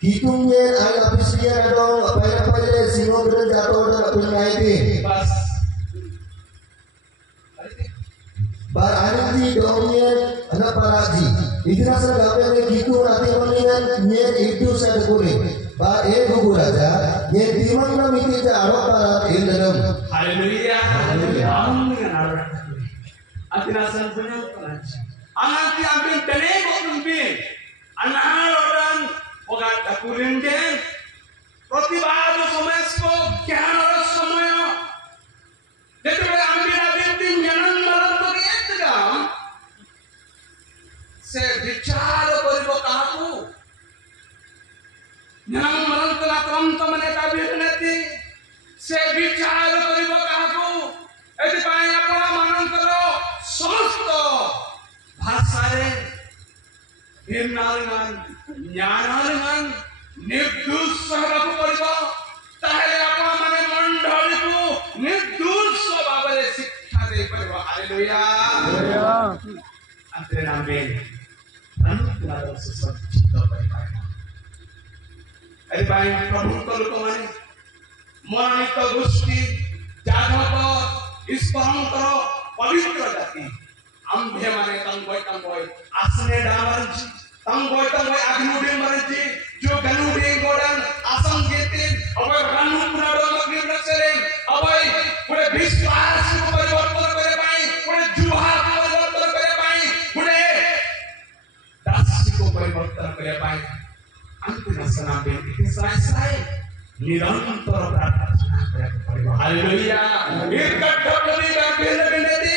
Hitungnya ada pisnya dong, apa aja singo bener jatuh dan punya ini. Pas. Bar anji dongnya anak paraji. Itu rasa gampang gitu nanti mendingan nyer itu saya kuring. Bar gugu raja, nyer dimang nam itu jauh parat dalam. Haleluya, haleluya. Amin. Atinasan punya pengaji. Ananti ambil tenego tumpin. Anarodan ogat dakuringen. Protibado somesko ज्ञानर समय. देखो ambil abin nyanan malam begitu kan. Se bicar koribo kahaku. Nyanan malam telah teman-teman kabir nanti. Se bicar koribo kahaku. ଏଥିପାଇଁ ଆପଣ ମାନଙ୍କର ସମସ୍ତ ଭାଷାରେ ଘৃଣାdengan ଜ୍ଞାନdengan ନିର୍ଦ୍ଦୋଷ ହେବାକୁ ପଡ଼ିବ। ତାହେଲେ ଆପଣମାନେ ମଣ୍ଡଳୀକୁ ନିର୍ଦ୍ଦୋଷ ଭାବରେ ଶିକ୍ଷା ଦେଇପାରିବ। ହାଲେଲୁୟା। अंतरे नाम में प्राणनाद से सज्जित परिवार अरे भाई प्रभु को लोक माने मरणिक गोष्ठी जागृत ईश्वरंकर पवित्र जाति आंभे माने तंगोय आसने डामरजी तंगोय आग्नुडे मरजी जो गनुडे गोडन असंगीतिन अबय रानुपुराडो मग्निरसरे अबय पुरे विश्वास को परिवर्तन करे पाई पुरे जुहा परिवर्तन करे पाए अंतिम स्नान में इतिहास निरंतर प्रार्थना करे पड़िबो। हालेलुया। निर्गठबली गंभीरबिनती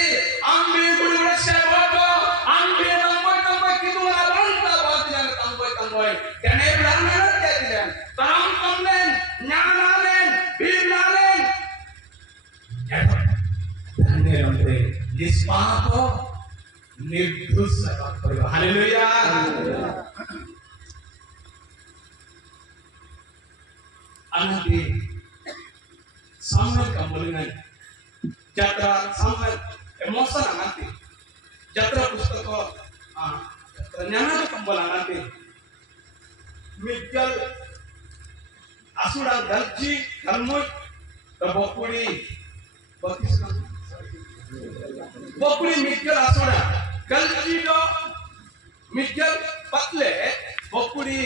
आंबे गुडुडे सेवको आंबे तंबय किदुला बंता बादियान तंबय कने ब्राह्मण कहतिलेन तरम कमलेन ज्ञानालेन बीरनालेन धन्य रंते निष्पाप निर्दोष पड़िबो। हालेलुया। अनंती सामने कमलिना जात्रा सामने इमोशन अनंती जात्रा पुस्तक ज्ञान कंबल अनंती मिगल आसुड़ा गलजी गलमुट बकुड़ी बकुड़ी मिगल आसुड़ा गलजी लो मिगल पतले बकुड़ी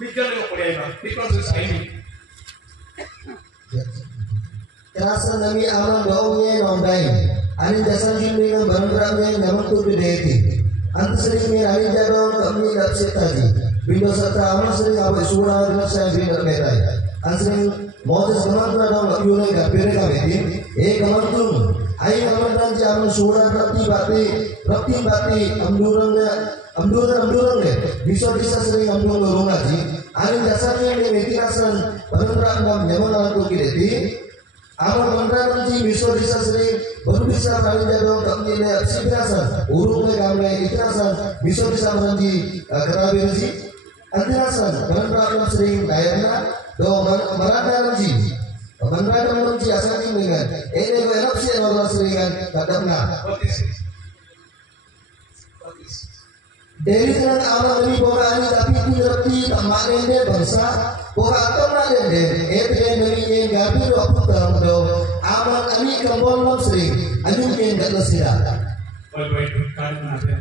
मिगल को पड़ेगा because it's timing. Terasa nami aman doangnya nondai, ani dasar jumlah yang barang-barangnya namun tu berdeti. Antu seringnya ani jadong kami dapet tadi. Windows serta aman sering apa surah dengan saya bina merai. Ansering Moses kemana dong yunai kapire kami. Kemana tu? Ayah kemana dan jaman surah rati bati amdurang le. Bisa sering amdurang lorong aji. Ani dasarnya yang memikirkan barang-barang namun tu berdeti. Amal mandraran ji misal sering baru bisa kali jadong kami lihat sibirasan urung kami ikhlasan misal bisa menji kerabat ji antirasan mandraran sering dayana do mandraran ji asal dengan ini berapa sih orang seringan kadangna dari sana amal demi boga ani tapi kunerti tamaknya deh bangsa boga atau nade deh demi yang gapi waktu terlalu amal ani kembali nom sering anu yang gak tersirat. Baik kan nade.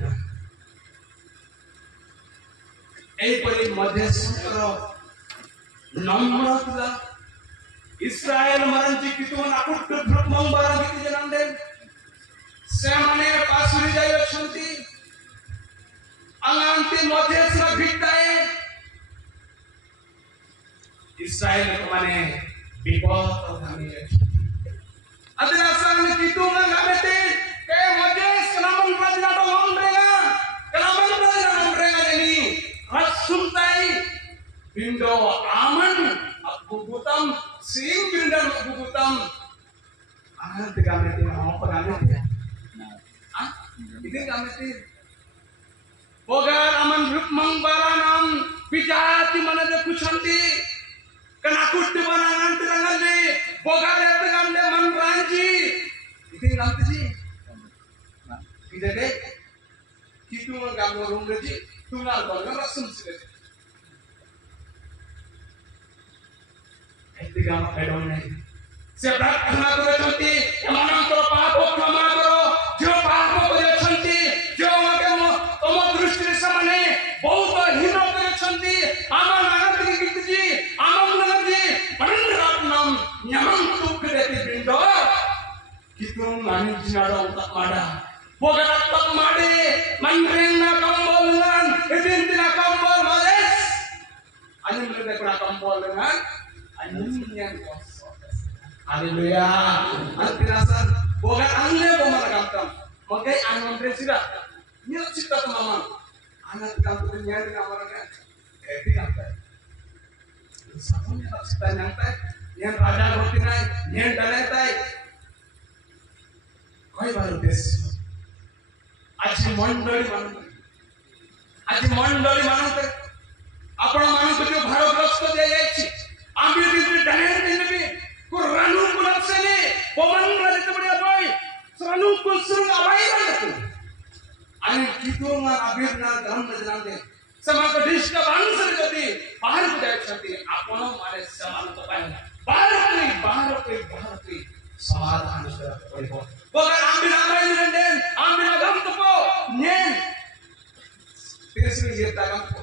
परी मध्यस्थ नम्रता इस्राएल मरंची कितुन आकुट मंगबारा किती जनांदे सेमाने पासुरी जाय अछंती अंगांती मध्यस्थ भिटाए इस्राएल माने विपद धामी अदरासन कितुन गामेते के मध्यस्थ नामन प्रजनाटो मंद्रेगा कलामन प्रजनाटो जनी रसुंताई बिंदो आमन अबुबुतम सिंग बिंदन अबुबुतम आनंद गामेते apa गामेते ini गामेते bogar aman rupmang baranam bijati mana de kuchanti kana kutti banangan terangale bogar terangale manranji ini nanti ji tidak deh kitu ngamo rumreji tungal bangan rasum sile etika pedone sebab kena kore chanti emanam koro papo kama koro jo papo kore chanti jo magamo tomo drushti samane bahut hino kore chanti amar anandi kitji amam nagaji parandrapnam nyamam tukdeti bindo kitu mani jinaro tak mada bogarat tak made manrengna kambolan edintina kambol males anjing lede kena kambol dengan anjing yang kosong. Haleluya. Antirasan boga angle bomar kampam. Magai anam presida. Nyok cita mama. Anak kampung nyari namanya. Epi kampung. Sapunya tak cita nyangtai. Yang raja roti naik. Yang dalai tai. Koi baru des. Aji mondori manu. आज मंडली मानते आपण मानक जो भारग्रस्त दिया जायछि आम्ही दिवस Dyer दिन भी को रानू कुलसले पवन राजित बडिया बाई रानू कुलसुर आबाई राजतो आणि कितोना अभिरना गंध जनांदे समाज डिस्टर्ब आंसर जदी बाहर को जायछति आपण माने समान तो पाइ बाहर के समाधान से पडिबो बगर आम्ही आबाई रंदेन आम्ही गंध पो नेन तेसरी येता गंध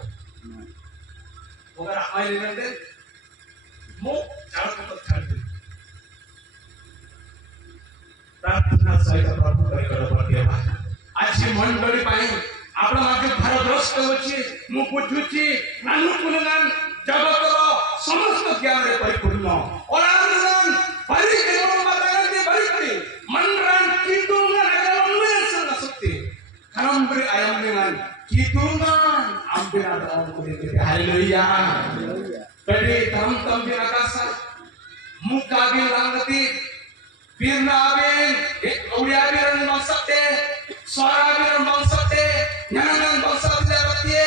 बगर आबाई रंदेन मो चार को छाड़ दे प्रार्थना सहित प्रभु कर बतिया आज मंडली पाई आपण मागे भारग्रस्त होछि मु बुझुछि अनुकुलनान जगतर समस्त ज्ञान रे परिपूर्ण ओलान परिपूर्ण मातांते परिपूर्ण मनरान कीतुंगा नगरन्वेषण शक्ति खरंबरे आयमनेमान कीतुंगा आम्बिना दान को देते हालेलुया कडी तम बिराकासा मुका भी लांगती पीरना आबेन एक औडिया भी रन बन सकते स्वारा भी रन बन सकते ज्ञान बन सकते रहतिए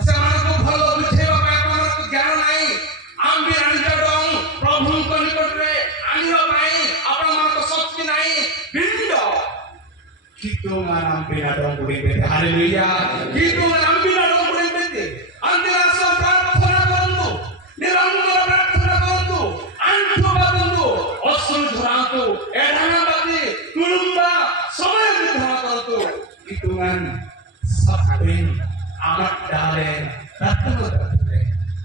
असे मन को भलो बुझेबा पाए मन को ज्ञान नाही आम भी रन जडों प्रभु को निकट रे आनियो पाए आपण मन को शक्ति नाही बिंदो कितो नाम बिना डों गुडी बेते हालेलुया कितो नाम बिना डों गुडी बेते अंतिम प्रार्थना करंतु निरंतर प्रार्थना करंतु आंठो बंदु अश्रु धरांतु एढाना बाती तुलुंबा समय विधान करंतु कितुंगान सपरिन आमत डाले रत्न करते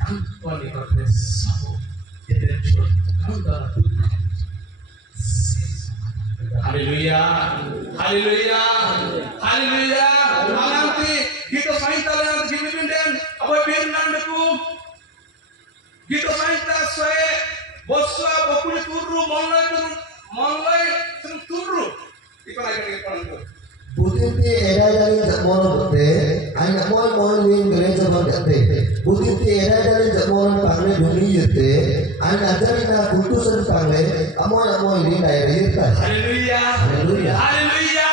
अंको निकटे सब जेते छोट Kandar hallelujah hallelujah hallelujah Anandi गीत संहिता गिबिबिंदेन अब बिरनांडकु गीत संहिता सोए बसवा बकुली तुरु मनलय तुरु इकना के पढ्नु बुद्धिते एडाडाली जमोन होते आणि मोय लिन ग्रेज बनते बुद्धिते एडाडाली जमोन पांगले ढुंगी येते आणि अजरीना कुटुसन पांगले अमोय लिन डायरी येता हालेलुया हालेलुया हालेलुया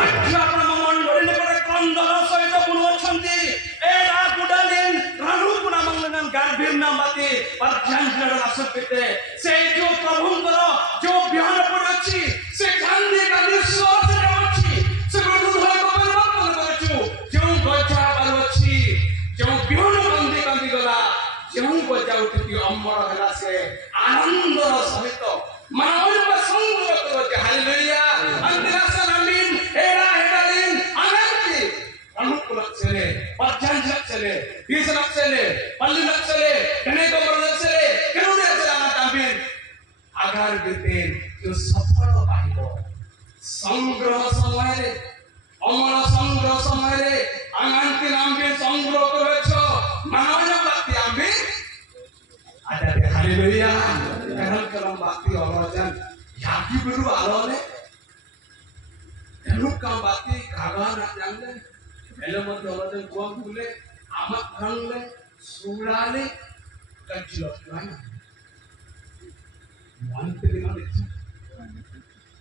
अठरा मंडळीने पण कंदर सहित पुनवछंती एडा गुडालिन रानुपुना मंगलन गार्भीर नामती पद्यांजलर असुपिते से जो प्रभुंकर जो बिहान पडछि से गांधी का विश्वास अछि से हृदय को परिवर्तन करछु जो गजा परछि जो बिहान बंदी कांदी गला जो गजा उठि अमर हला से आनंद सहित मानव पर संग करते हालेलुया अंतरासन आमीन एडा एडालिन अनंती अनुकूल चले पद्यांजल चले तीसरा चले पल्ली चले कने को मरद चले केनुने चला तामीन आगार देते जो सफल पाइबो संग्रह समय रे अमर संग्रह समय रे अनंती नाम के संग्रह करछो मानव बाती आमीन आदा हालेलुया कहल कलम बाती अवजन याकी बिरु आलोले एनुका बाती कागा ना जानले एले मत अवजन कोम तुले आमत खंगले सुलाले कच्चिलो ना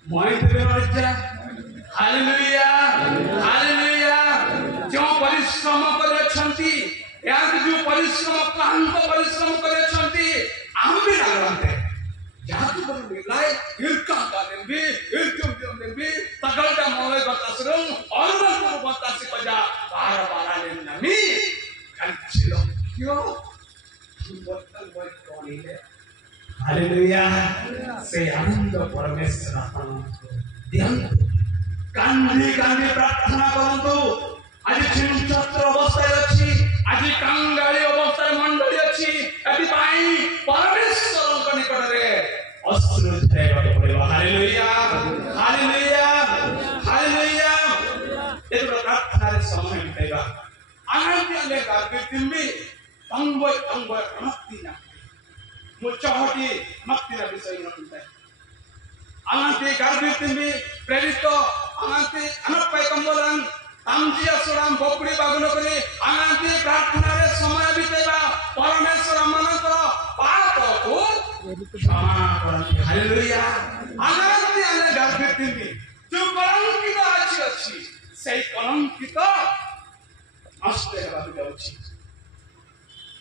मोइते मरिचा हालेलुया हालेलुया जो परिश्रम करे छंती यार जो परिश्रम क्लांत परिश्रम करे छंती आम भी लागते जातु पर मिलाए इरका कालेंबी इरकम देंबी तगलटा मोले बतासरम और को बतासी पजा बार ले नमी कच्चिलो क्यों बोतल बोल कोनी है हालेलुया से आनंद परमेश्वर आपन ध्यान कांदी प्रार्थना करंतु आज चिंतत्र अवस्था अछि आज कांगाली अवस्था मंडली अछि एति पाई परमेश्वर को निकट रे अश्रु धैर्य पड़ेबा हालेलुया हालेलुया हालेलुया ए प्रार्थना रे समय बितेबा आनंद ले गाबे तिम्बी अंगोय अनक्ति ना मुचहटी मक्तिना विषय नकुंते अनंती गाबे तिम्बी प्रेरित अनंती अनपाय कंबोलन तामजिया सुराम बकुड़ी बागुन करी अनंती प्रार्थना रे समय बितेबा परमेश्वर मनकर पाप को क्षमा करंती हालेलुया अनंती अने गाबे तिम्बी जो कलंकित अछि से कलंकित नष्ट हेबाकु जाउछि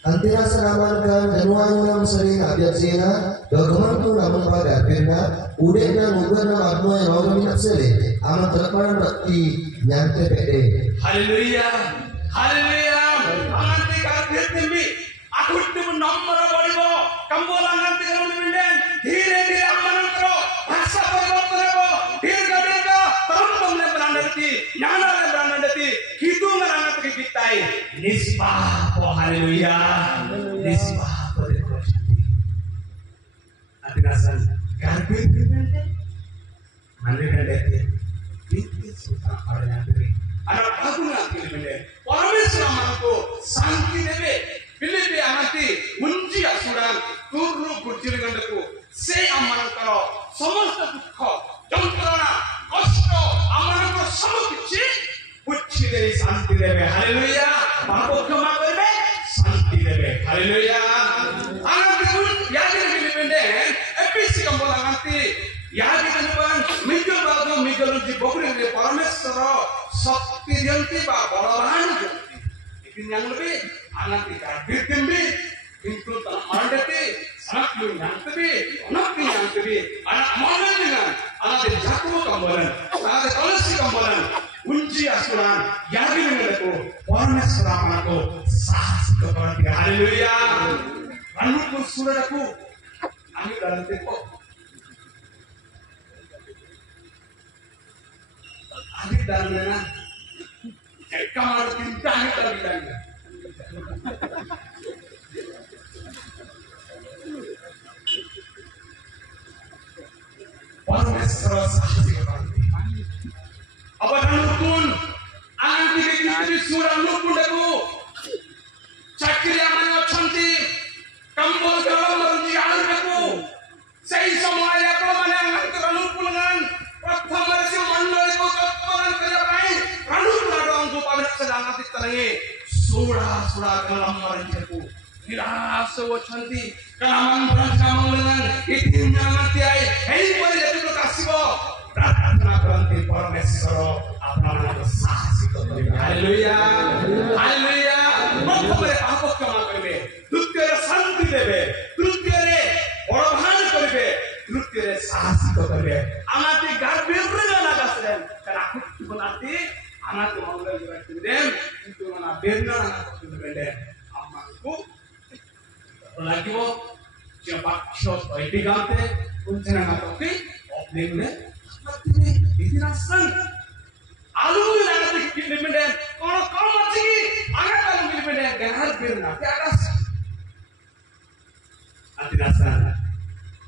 Antara seramankan januanam sering abiaksina dogemantu namun pada akhirnya udekna mugana magnoy rogami napsele amat terparan rakti nyante pede. Haleluya haleluya anganti karpet timbi akuttu nammara badibo kambola anganti karam binden dhire dhire amanantro bhasha parivartan hebo dirga dirga tarantamne pranandati jnanale pranandati hidunga anganti kitai nispapo haleluya nispapo dekoshati adinasan karpet binden manekandete itu suka orang yang anak bagus nanti bende परमेश्वर हमको शांति देवे बिलिबे आंती मुंजी असुरान तुरु गुजिरगंडको से अमनकर समस्त दुख যন্ত্রণা কষ্ট আমানकर सब কিছু বুঝি দেবে শান্তি দেবে হালেলুয়া পাপ ক্ষমা করবে শান্তি দেবে হালেলুয়া আনন্দ গুণ ইয়াকে বিলিবেন্ডে এপিসি কম্বল আনন্তি याद करबन मिगल बागो मिगल जी बकुरे परमेश्वर शक्ति दियंती बा बलवान जंती लेकिन यांगबे आनाति का बिरतिंबे किंतु तन मांडते सनक्लु यांतबे अनक्ति यांतबे अन माननिगा अनादे जाकुबो कंबलन अनादे कलसी कंबलन उंची असुरान यागिनगको परमेश्वर మనకు సాహసిక పరంతి హల్లెలూయా అనుకు సురడకు అని గలంతేకో आगे डाल देना कमाल चिंता है कर दिया परमेश्वर साहसी करती अब अनुकूल आंटी के किसी सूरा अनुकूल को चक्रिया मन अच्छी कंबल गरम मर्जी आलू को सही समय आपको मने अंतर अनुकूल गन प्रथम से मंडल को सोड़ा सोड़ा कलम मरजको निराश वछंती कलम ब्रह्ममंगलन इतिन जानती आए एई पर जति कासिबो प्रार्थना करंती परमेश्वर आपनक साहसी करबे हालेलुया हालेलुया प्रथमरे पाप क्षमा करबे द्वितीय शांति देबे तृतीय बड़भान करबे तृतीय साहसी करबे आमाती गर्भे रगला गासरेन करा बनाती anak mangga juga kemudian itu mana benar anak kemudian amanku lagi wo siapa shot itu gante uncana ngatoki opening ne itu nasan alu nanti kemudian kalau kau masih anak kamu kemudian gahar benar di atas nanti nasan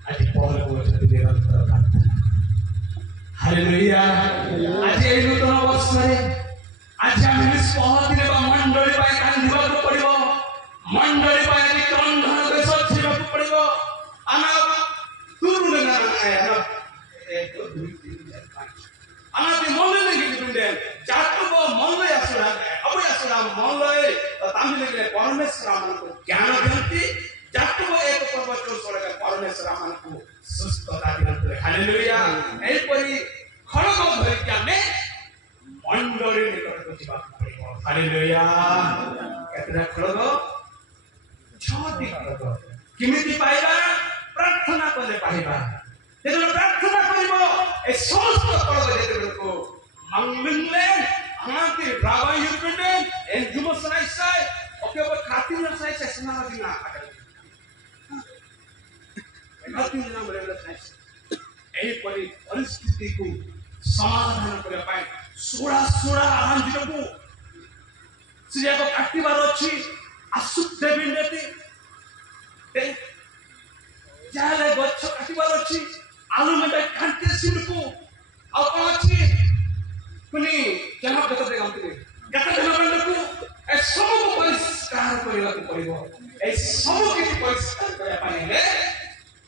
adik pohon buat jadi benar hallelujah आज এই নতুন অবস্থায় আজ আমি স্পহতিরে বা মণ্ডলী পাই কান্দিବାକୁ পড়িব মণ্ডলী পাই আদি ক্রন্ধন করে সচ্ছিବାକୁ পড়িব আমার দুর্গুণ না আনা 1 2 3 4 আমাদের মনে নেই কিন্তু যাতব মনে আসলা অবৈ আসলা মনে তামিলে পরমেশ্বর আমাকে জ্ঞান দিয়ନ୍ତି যাতব এক প্রবচন সরকার পরমেশ্বর আমাকে সুস্থতা দিয়ନ୍ତି হালেলুয়া এই পরি খড়গ ধরিকি আমি মণ্ডলী নিকটକୁ ଯିବାକୁ ପଡ଼ିବ ହାଲେଲୁୟା କେତେଟା ଖଡ଼ଗ 6ଟି ଖଡ଼ଗ କେମିତି ପାଇବା ପ୍ରାର୍ଥନା କଲେ ପାଇବା ଯେତେବେଳେ ପ୍ରାର୍ଥନା କରିବ ଏ ସମସ୍ତ ଖଡ଼ଗ ଯେତେବେଳକୁ ମଙ୍ଗଲେ আমাকে রাবাই ইউপেন্ডে এন জুমসনাই সাই ওকে ওপর খাতিন সাই সেসনা দিনা খাতিন না বলে সাই এই পরিস্থিতিକୁ সমাধান କରିବା ପାଇଁ সোড়া সোড়া আঞ্জিরକୁ সিয়াको কাটিবার ଅଛି ଆସୁତେ ବିଣ୍ଡେତି ଯାହେଲେ ଗଛ କାଟିବାର ଅଛି ଆଳୁ ମେଟା ଖାଣ୍ଟି ସିଲକୁ ଆଉ କଣ ଅଛି ପୁଣି ଯାହା କଥା ଦେଖାଉଥିଲେ କେତେ ଦିନ ବେଳକୁ ଏ ସବୁ ପରିଷ୍କାର କରିବାକୁ ପଡ଼ିବ ଏ ସବୁ କିଛି ପରିଷ୍କାର କରିବା ପାଇଁ ହେଲେ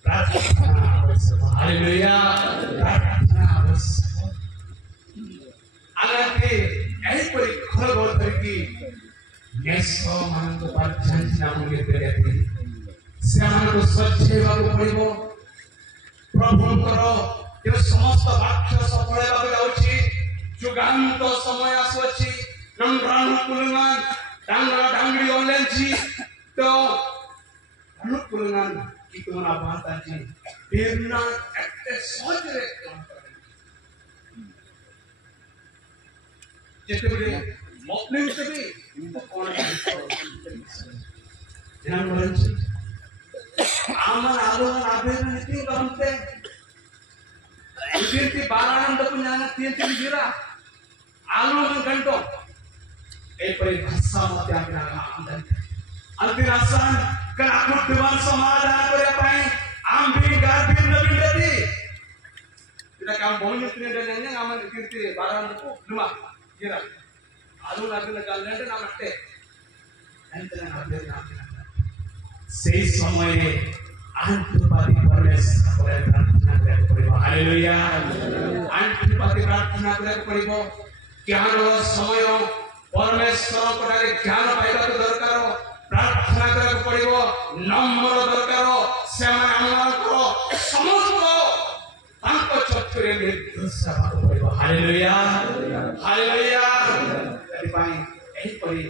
ପ୍ରାର୍ଥନା ଆବଶ୍ୟକ ହାଲେଲୁୟା ପ୍ରାର୍ଥନା ଆବଶ୍ୟକ ଆଗାମୀ ଏହିପରି ଘର ଘର ଧରିକି ନେଶ ମାନଙ୍କ ପାର୍ଥାନ୍ତି ନାମରେ ବେରେତି ସେମାନଙ୍କୁ ସଚ୍ଚେଇବାକୁ ପଡ଼ିବ ପ୍ରଭୁଙ୍କର ଯେଉଁ ସମସ୍ତ ବାକ୍ୟ ସଫଳ ହେବାକୁ ଯାଉଛି ଯୁଗାନ୍ତ ସମୟ ଆସୁଅଛି Nang pulengan, dangri online sih, to pulengan itu apa tadi? Birna aktes saja. Jadi boleh, mungkin tapi itu orang jangan berhenti. Aman alungan abis itu kamu teh. Tinti barangan tu punya anak tinti dikira. Alungan kantong. Peri bahasa mati yang kena amdan. Alti rasan kena akut dewan samadan peri apa yang ambil garbin lebih dari. Tidak kamu boleh tinti dan yang aman tinti barangan tu rumah kira. Alungan lagi legal dan nama teh. Ente nak ambil nak. Sei sampai antipati permesa oleh प्रार्थना करे परिबो hallelujah antipati प्रार्थना करे परिबो ज्ञान रो समय परमेश्वर कोटारे ज्ञान पाइबा तो दरकार प्रार्थना करे परिबो नम्र दरकार सेमान अनुमान करो समस्त तांको चक्रे निर्दोष भाव परिबो हालेलुया हालेलुया तरी पाई एही परि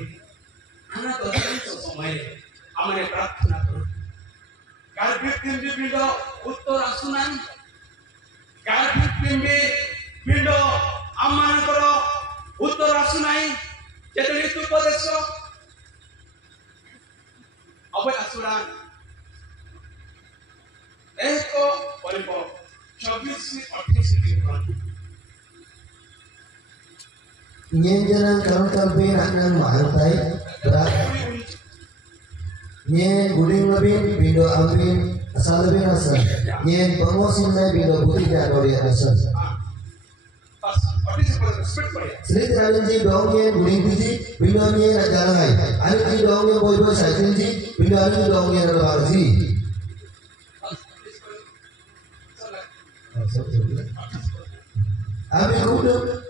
आना तो समय आमने प्रार्थना करो गार्भिक पिंडी पिंडो उत्तर आसुनाई गार्भिक पिंडी पिंडो आमान करो उत्तर आसुनाई जैसे ऋतु प्रदेश अब आसुरान एक परिपो 24 से 28 के Nyenjaran kalau kalbin akan mahantai berat. Nyen guding lebih bindo ambin asal lebih asal. Nyen pengosin naik bindo putih dari asal. Sri Rajanji dong nyen guding putih bindo nyen ajaran hai. Ani dong nyen boy boy sajenji bindo ani dong nyen ada barji. Abi gudung.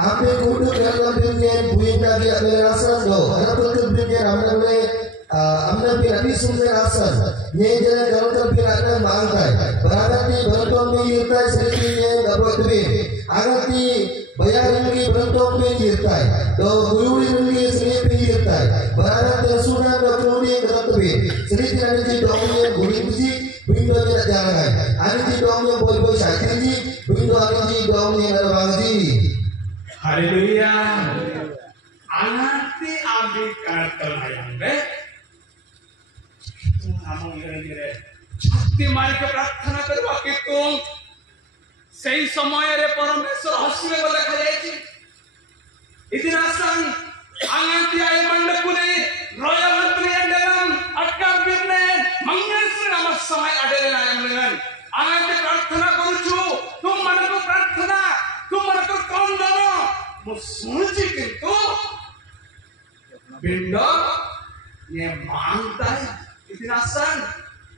Ambil kudu dalam dunia buing lagi ambil rasa do. Ada betul dunia ambil pilih sumber rasa. Nye jalan kalau terpilih ada mangkai. Berarti beruntung menyertai sedikitnya dapat lebih. Agati bayar lagi beruntung menyertai. Do guru lagi sedikit menyertai. Berarti sunnah do kemudian dapat lebih. Sedikit nanti doanya guru puji. Bindo tidak jalan. Ani doanya boy-boy sakinji. Bindo ani doanya ada bangji. Haleluya. Anati ambil karakter ayam deh. Namun ini शक्ति मार के प्रार्थना करवा कि तुम सही समय रे परमेश्वर हस्ते को देखा जाए इतनी आसान आंगन आय मंडपुने रॉयल मंत्री अंडरन अटका बिरने मंगेश नाम समय अडेले नाम लेन आंगन प्रार्थना करूछु तुम मन को प्रार्थना तुम मन को कौन जानो मु सुनछि किंतु बिंडो ये मानता है इतनी आसान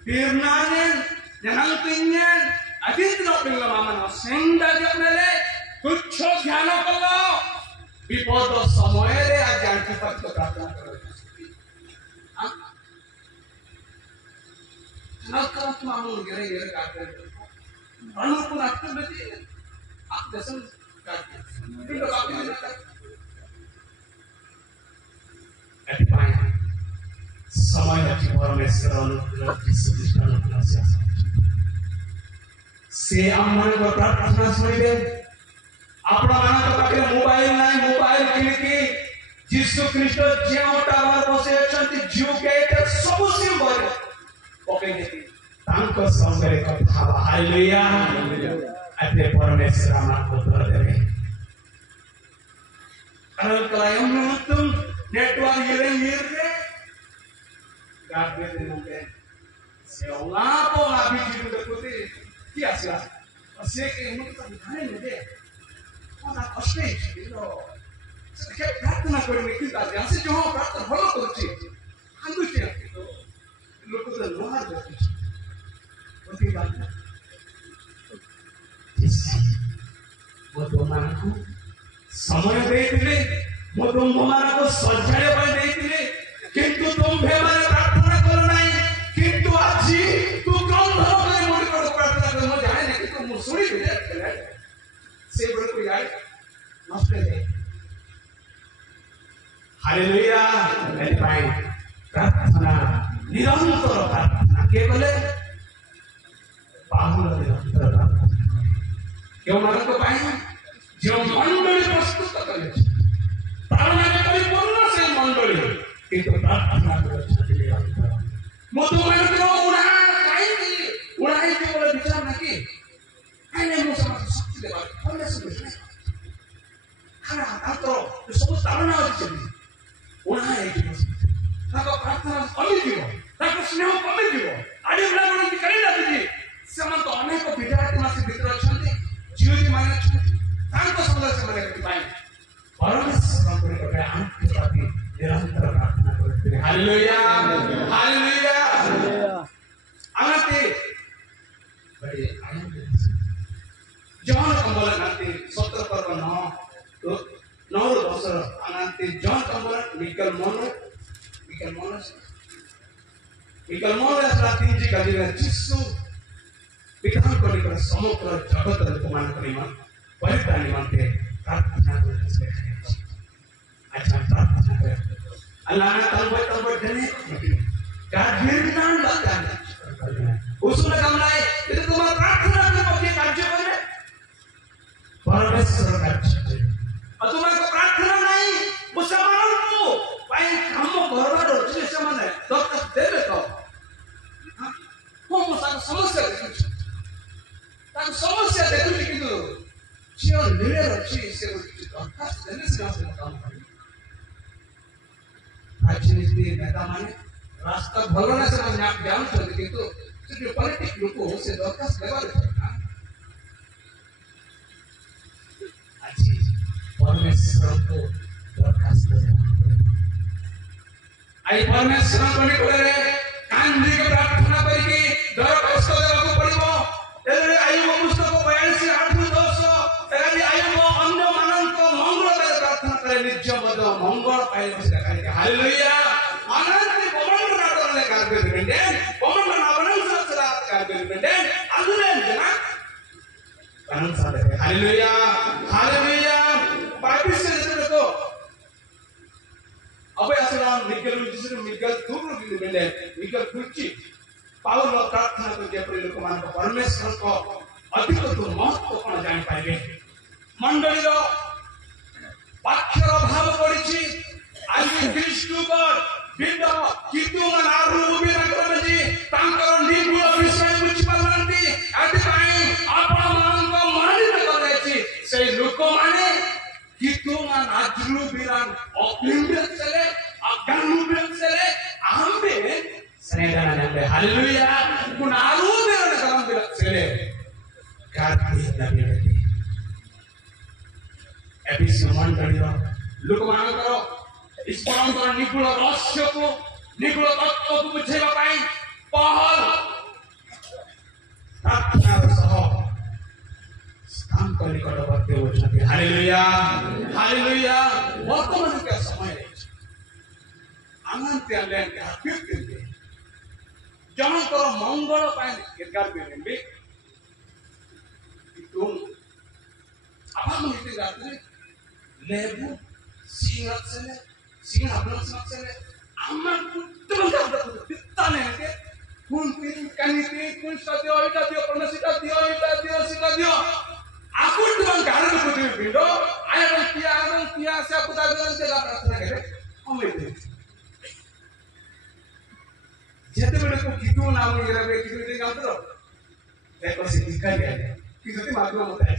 Birnanen, jangan tinggal. Adit no pingla mama no senda jamele. Kucho jano kalau. Bipodo samoere ajan cepat berkata. Nakal mamu gere kata. Anu pun aku berarti. Aku dasar kata. Bindo kaki ni kata. Epanya. समय की परमेश्वर अनुग्रह की सुविधा अनुग्रह से अम्मन को प्रार्थना सुनिबे अपना मन को पाखे मोबाइल नाही मोबाइल किनकी जीसु ख्रीष्ट जेउ टावर बसे अछंती जीव के सब सिंबल ओके देती तांको संगरे कथा हालेलुया अते परमेश्वर हमको उत्तर देबे कारण कलायम में तुम नेटवर्क ये Gabriel mungkin seolah pola bikin berkuti biasa. Masih ini kita bukan ini. Mana pasti itu. Sekarang प्रार्थना करने की बात है। जो हम प्रार्थना फॉलो करते हैं, हम तो क्या तो लोग तो लोहार करते हैं। उसकी बात है। वो तो मानो को समय देते ले, वो तो मानो को सजाए पर देते ले, किंतु तुम भी हमारे प्रार्थना करो नहीं, किंतु आज तू कौन हो गए मुझे प्रार्थना करो सुनी से बड़े को यार नष्ट है हालेलुया एडिफाइंग प्रार्थना निरंतर प्रार्थना केवल बाहुल निरंतर प्रार्थना क्यों मान को पाए जो मंडली प्रस्तुत करे प्रार्थना के परिपूर्ण से मंडली किंतु प्रार्थना को छाती निरंतर मधुमेह को उड़ाई के बोले विचार ना की आने मुझे शक्ति देवा हमने समझ खाना आतो तो सब तारना होती है उड़ाई के ताको प्रार्थना कमी दियो ताको स्नेह कमी दियो आदि बड़ा बड़ा करे ना दीदी समान तो अनेक विद्यार्थी मासे भीतर अछंती जीवनी माने ताको सुंदर से माने के पाए परमेश्वर को करे अंत प्रति निरंतर प्रार्थना करते हैं हालेलुया हालेलुया आते बड़े आनंद जॉन कंबल नाते 17 पर्व 9 तो 9 वर्ष आनंद जॉन कंबल मिकल मोनो ऐसा तीन जी का दिन जिसु विधान को लेकर समग्र जगत को मान करिमा परितान मानते प्रार्थना करते हैं अच्छा प्रार्थना करते अल्लाह ने तलबो देने का निर्णायक बात है उसने कमलाए यदि तुम्हारा प्रार्थना के पक्ष कार्य करे परमेश्वर कार्य करे और तुम्हारा प्रार्थना नहीं मुसलमान को भाई हम घर में रोटी से माने तो देवे तो हम सारा समस्या देखो ताकि समस्या देखो कि तो जीवन निरे रची से दरखास्त देने से काम करे राजनीति नेता माने रास्ता भलो ना से आप जान सकते किंतु जो पॉलिटिक लोगों से दरखास्त देवा देता अच्छी परमेश्वर को दरखास्त आई परमेश्वर को निकोले कांदी के प्रार्थना करके दरखास्त देवा को पड़िबो एले आयु पुस्तक 82 8 एले आयु अन्य मानन को मंगल पे प्रार्थना करे निज बद मंगल पाइले से करे हालेलुया अनंत पवन नाडोले कार्य करबे पवन नावनं सचरा कार्य करबे अदुले जना कारण सादे हालेलुया हालेलुया बाइबिल से देखो अबे असला मिगल जिसने मिगल दूर की बेले मिगल कुची पावर प्रार्थना को जे लोक मान परमेश्वर को अधिक तो महत्व कोन जानि पाइबे मंडली रो वाक्यर भाव पड़िछि आज क्रिस्टोफर बिंद कितु मन आरु भी रखबे तांकर निगुल विषय बुझि पारंती आदि पाई आपण मान को मानित करैछि से लोक माने कितु मन आजरु बिरान अपिंड चले अगनु बिरान चले आंबे स्नेहना नंदे हालेलुया कुन आरु बिरान करम बिरान चले कार्य नबी एपिस मंडली रो लोक मान करो इस परंपरा निगुल रहस्य को निगुल तत्व को बुझेबा पाई पहल प्रार्थना सह स्थान को निकटवर्ती होछथि हालेलुया हालेलुया वर्तमान के समय अनंत लेन के हकीकत जहां करो मंगल पाई गिरगार बेले तुम अपन मिलते जाते लेबू सिंह अपना से अम्मा पुत्र का पिता ने के कौन तीन कहीं कौन सदियो इटा दियो परमेश्वर दियो दियो आकुट बन घर में कुछ बिंदो आया किया से आपको दादन के प्रार्थना करे हम लेते जेते बड़े को कितु नाम गिरा बे कितु दे काम तो देखो से दिखा गया कितु ती मार्ग में होता है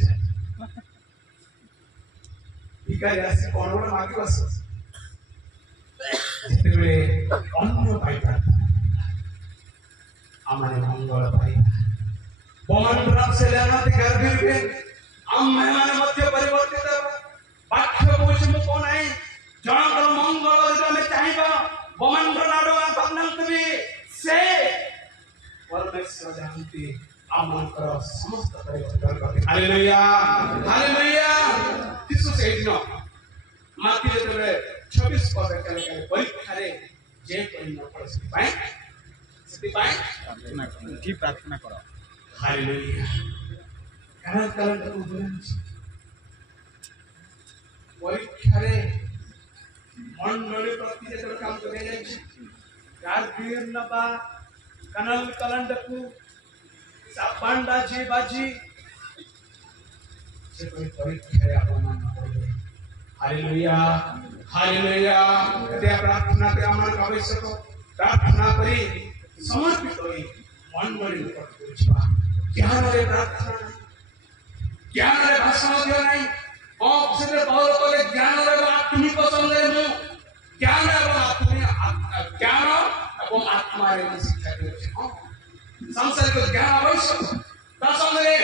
दिखा गया से कौन बड़ा मार्ग बस जेते बड़े अन्य पाइता हमारे मंगल भाई बमन प्राप्त से लेना ते घर भी पे हम मेहमान मध्य परिवर्तित वाक्य पूछ में कौन है जहां कर मंगल जो में चाहिबा बमन नाडो आसनंत भी से परमेश्वर जानती आमन कर समस्त परिवर्तन कर हालेलुया हालेलुया यीशु से दिन माती रे 26 पद के परीक्षा रे जे कोई न पड़ सकते पाए प्रार्थना की प्रार्थना करो हालेलुया କାରଣ କାରଣ ପରୀକ୍ଷାରେ ମଣ୍ଡଳୀ ପ୍ରତି ଯେତେବେଳେ କାମ କରାଯାଇଛି ଗାର୍ଗୀର ନବା କାନଲ କଲଣ୍ଡକୁ ସାପାଣ୍ଡା ଜି ବାଜି ସେ ପରୀକ୍ଷାରେ ଆପଣମାନ କରିବେ। Hallelujah hallelujah. ଏତେ ପ୍ରାର୍ଥନା କରି ଆମର ଆବଶ୍ୟକ ପ୍ରାର୍ଥନା କରି ସମର୍ପିତ ହୋଇ ମଣ୍ଡଳୀ ନିକଟକୁ ଯିବା। ଜ୍ଞାନରେ ପ୍ରାର୍ଥନା ନାହିଁ, ଜ୍ଞାନରେ ଭାଷଣ ଦିଅ ନାହିଁ। ଅକ୍ସିରେ ପౌল କଲେ ଜ୍ଞାନରେ ଆତ୍ମିକ ସନ୍ଦେହ ଜ୍ଞାନ ଏବଂ ଜ୍ଞାନ ଏବଂ ଆତ୍ମାରେ ଶିକ୍ଷା ଦିଅଛି। ସାଂସାରିକ ଜ୍ଞାନ ଆବଶ୍ୟକ ତା ସଙ୍ଗରେ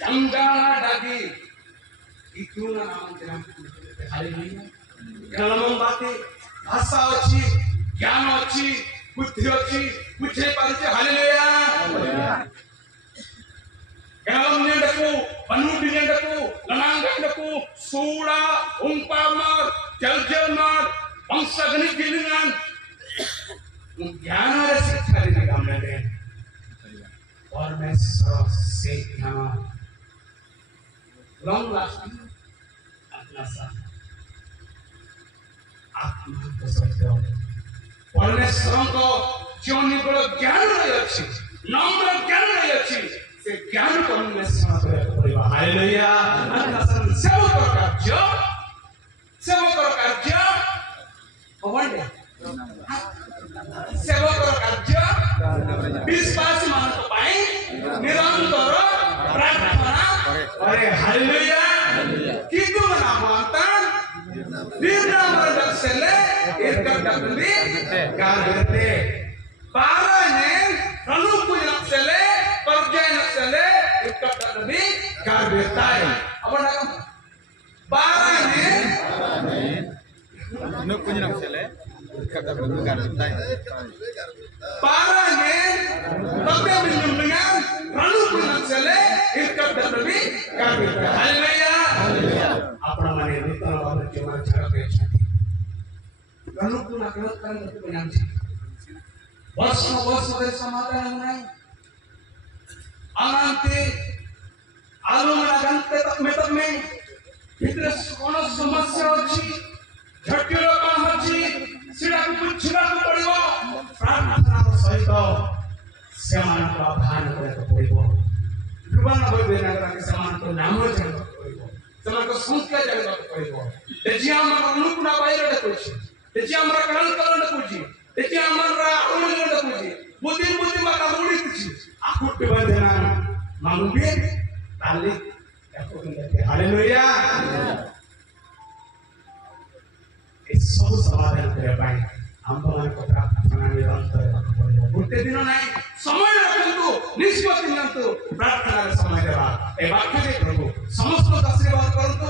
ଜଞ୍ଜାଳ ଡାକି ଇତୁନା ନାମ ବାତେ ଭାଷା ଅଛି, ଜ୍ଞାନ ଅଛି, ବୁଦ୍ଧି ଅଛି, ବୁଝେଇ ପାରୁଛି। Hallelujah. Galamnyandaku, Panudinyandaku, Lanangandaku, Sura, Umpamar, Jaljalmar, Bangsaganit Gilingan. ज्ञान रे शिक्षा देने का हमने दे परमेश्वर से ज्ञान लॉन्ग लास्टिंग अपना साथ आत्मा को सत्य परमेश्वर को जीवन को ज्ञान रही अच्छी नम्र ज्ञान रही अच्छी से ज्ञान परमेश्वर करे परिवार। हालेलुया। अन्नसन सेवक कार्य भगवान सेवक कार्य विश्वास मानक पाई निरंतर प्रार्थना करे। हालेलुया। किंतु नामता निर्नाम दक्षले एक डबली गारते पाराने अनुकूल नक्षले पर्याय नक्षले एक डबली गारता है। अब ना पाराने अनुकूल नक्षले पाराने तबे मिलुंगा अनुकूल नक्षले एक डबली गारता। हालेलुया। अपना माने नितन बाबा जीवन छाड़े अनुकूल नक्षले करने को बनांची वर्ष में समाधान नहीं अनंते आलोमना गंते तक में भीतर कौन समस्या अच्छी झटिल कौन अच्छी सीधा को पूछना को पड़िबो प्रार्थना सहित समान को आह्वान करे को पड़िबो जीवन होय बेना के समान को नाम जान को पड़िबो समान को संख्या जान को पड़िबो तेजी हमर अनुकूल पाइले देखछि तेजी हमर कहल करन कुछि तेजी हमर अनुकूल देखछि बुद्धि माता मुड़ी कुछि आकुट बंधना मांगे ताली हालेलुया। इस सब समाधान करे पाए हम भगवान को प्रार्थना निरंतर करबो गोटे दिन नहीं समय रखंतु निष्पत्ति नियंतु प्रार्थना समय देवा ए वाक्य दे प्रभु समस्त आशीर्वाद करंतु।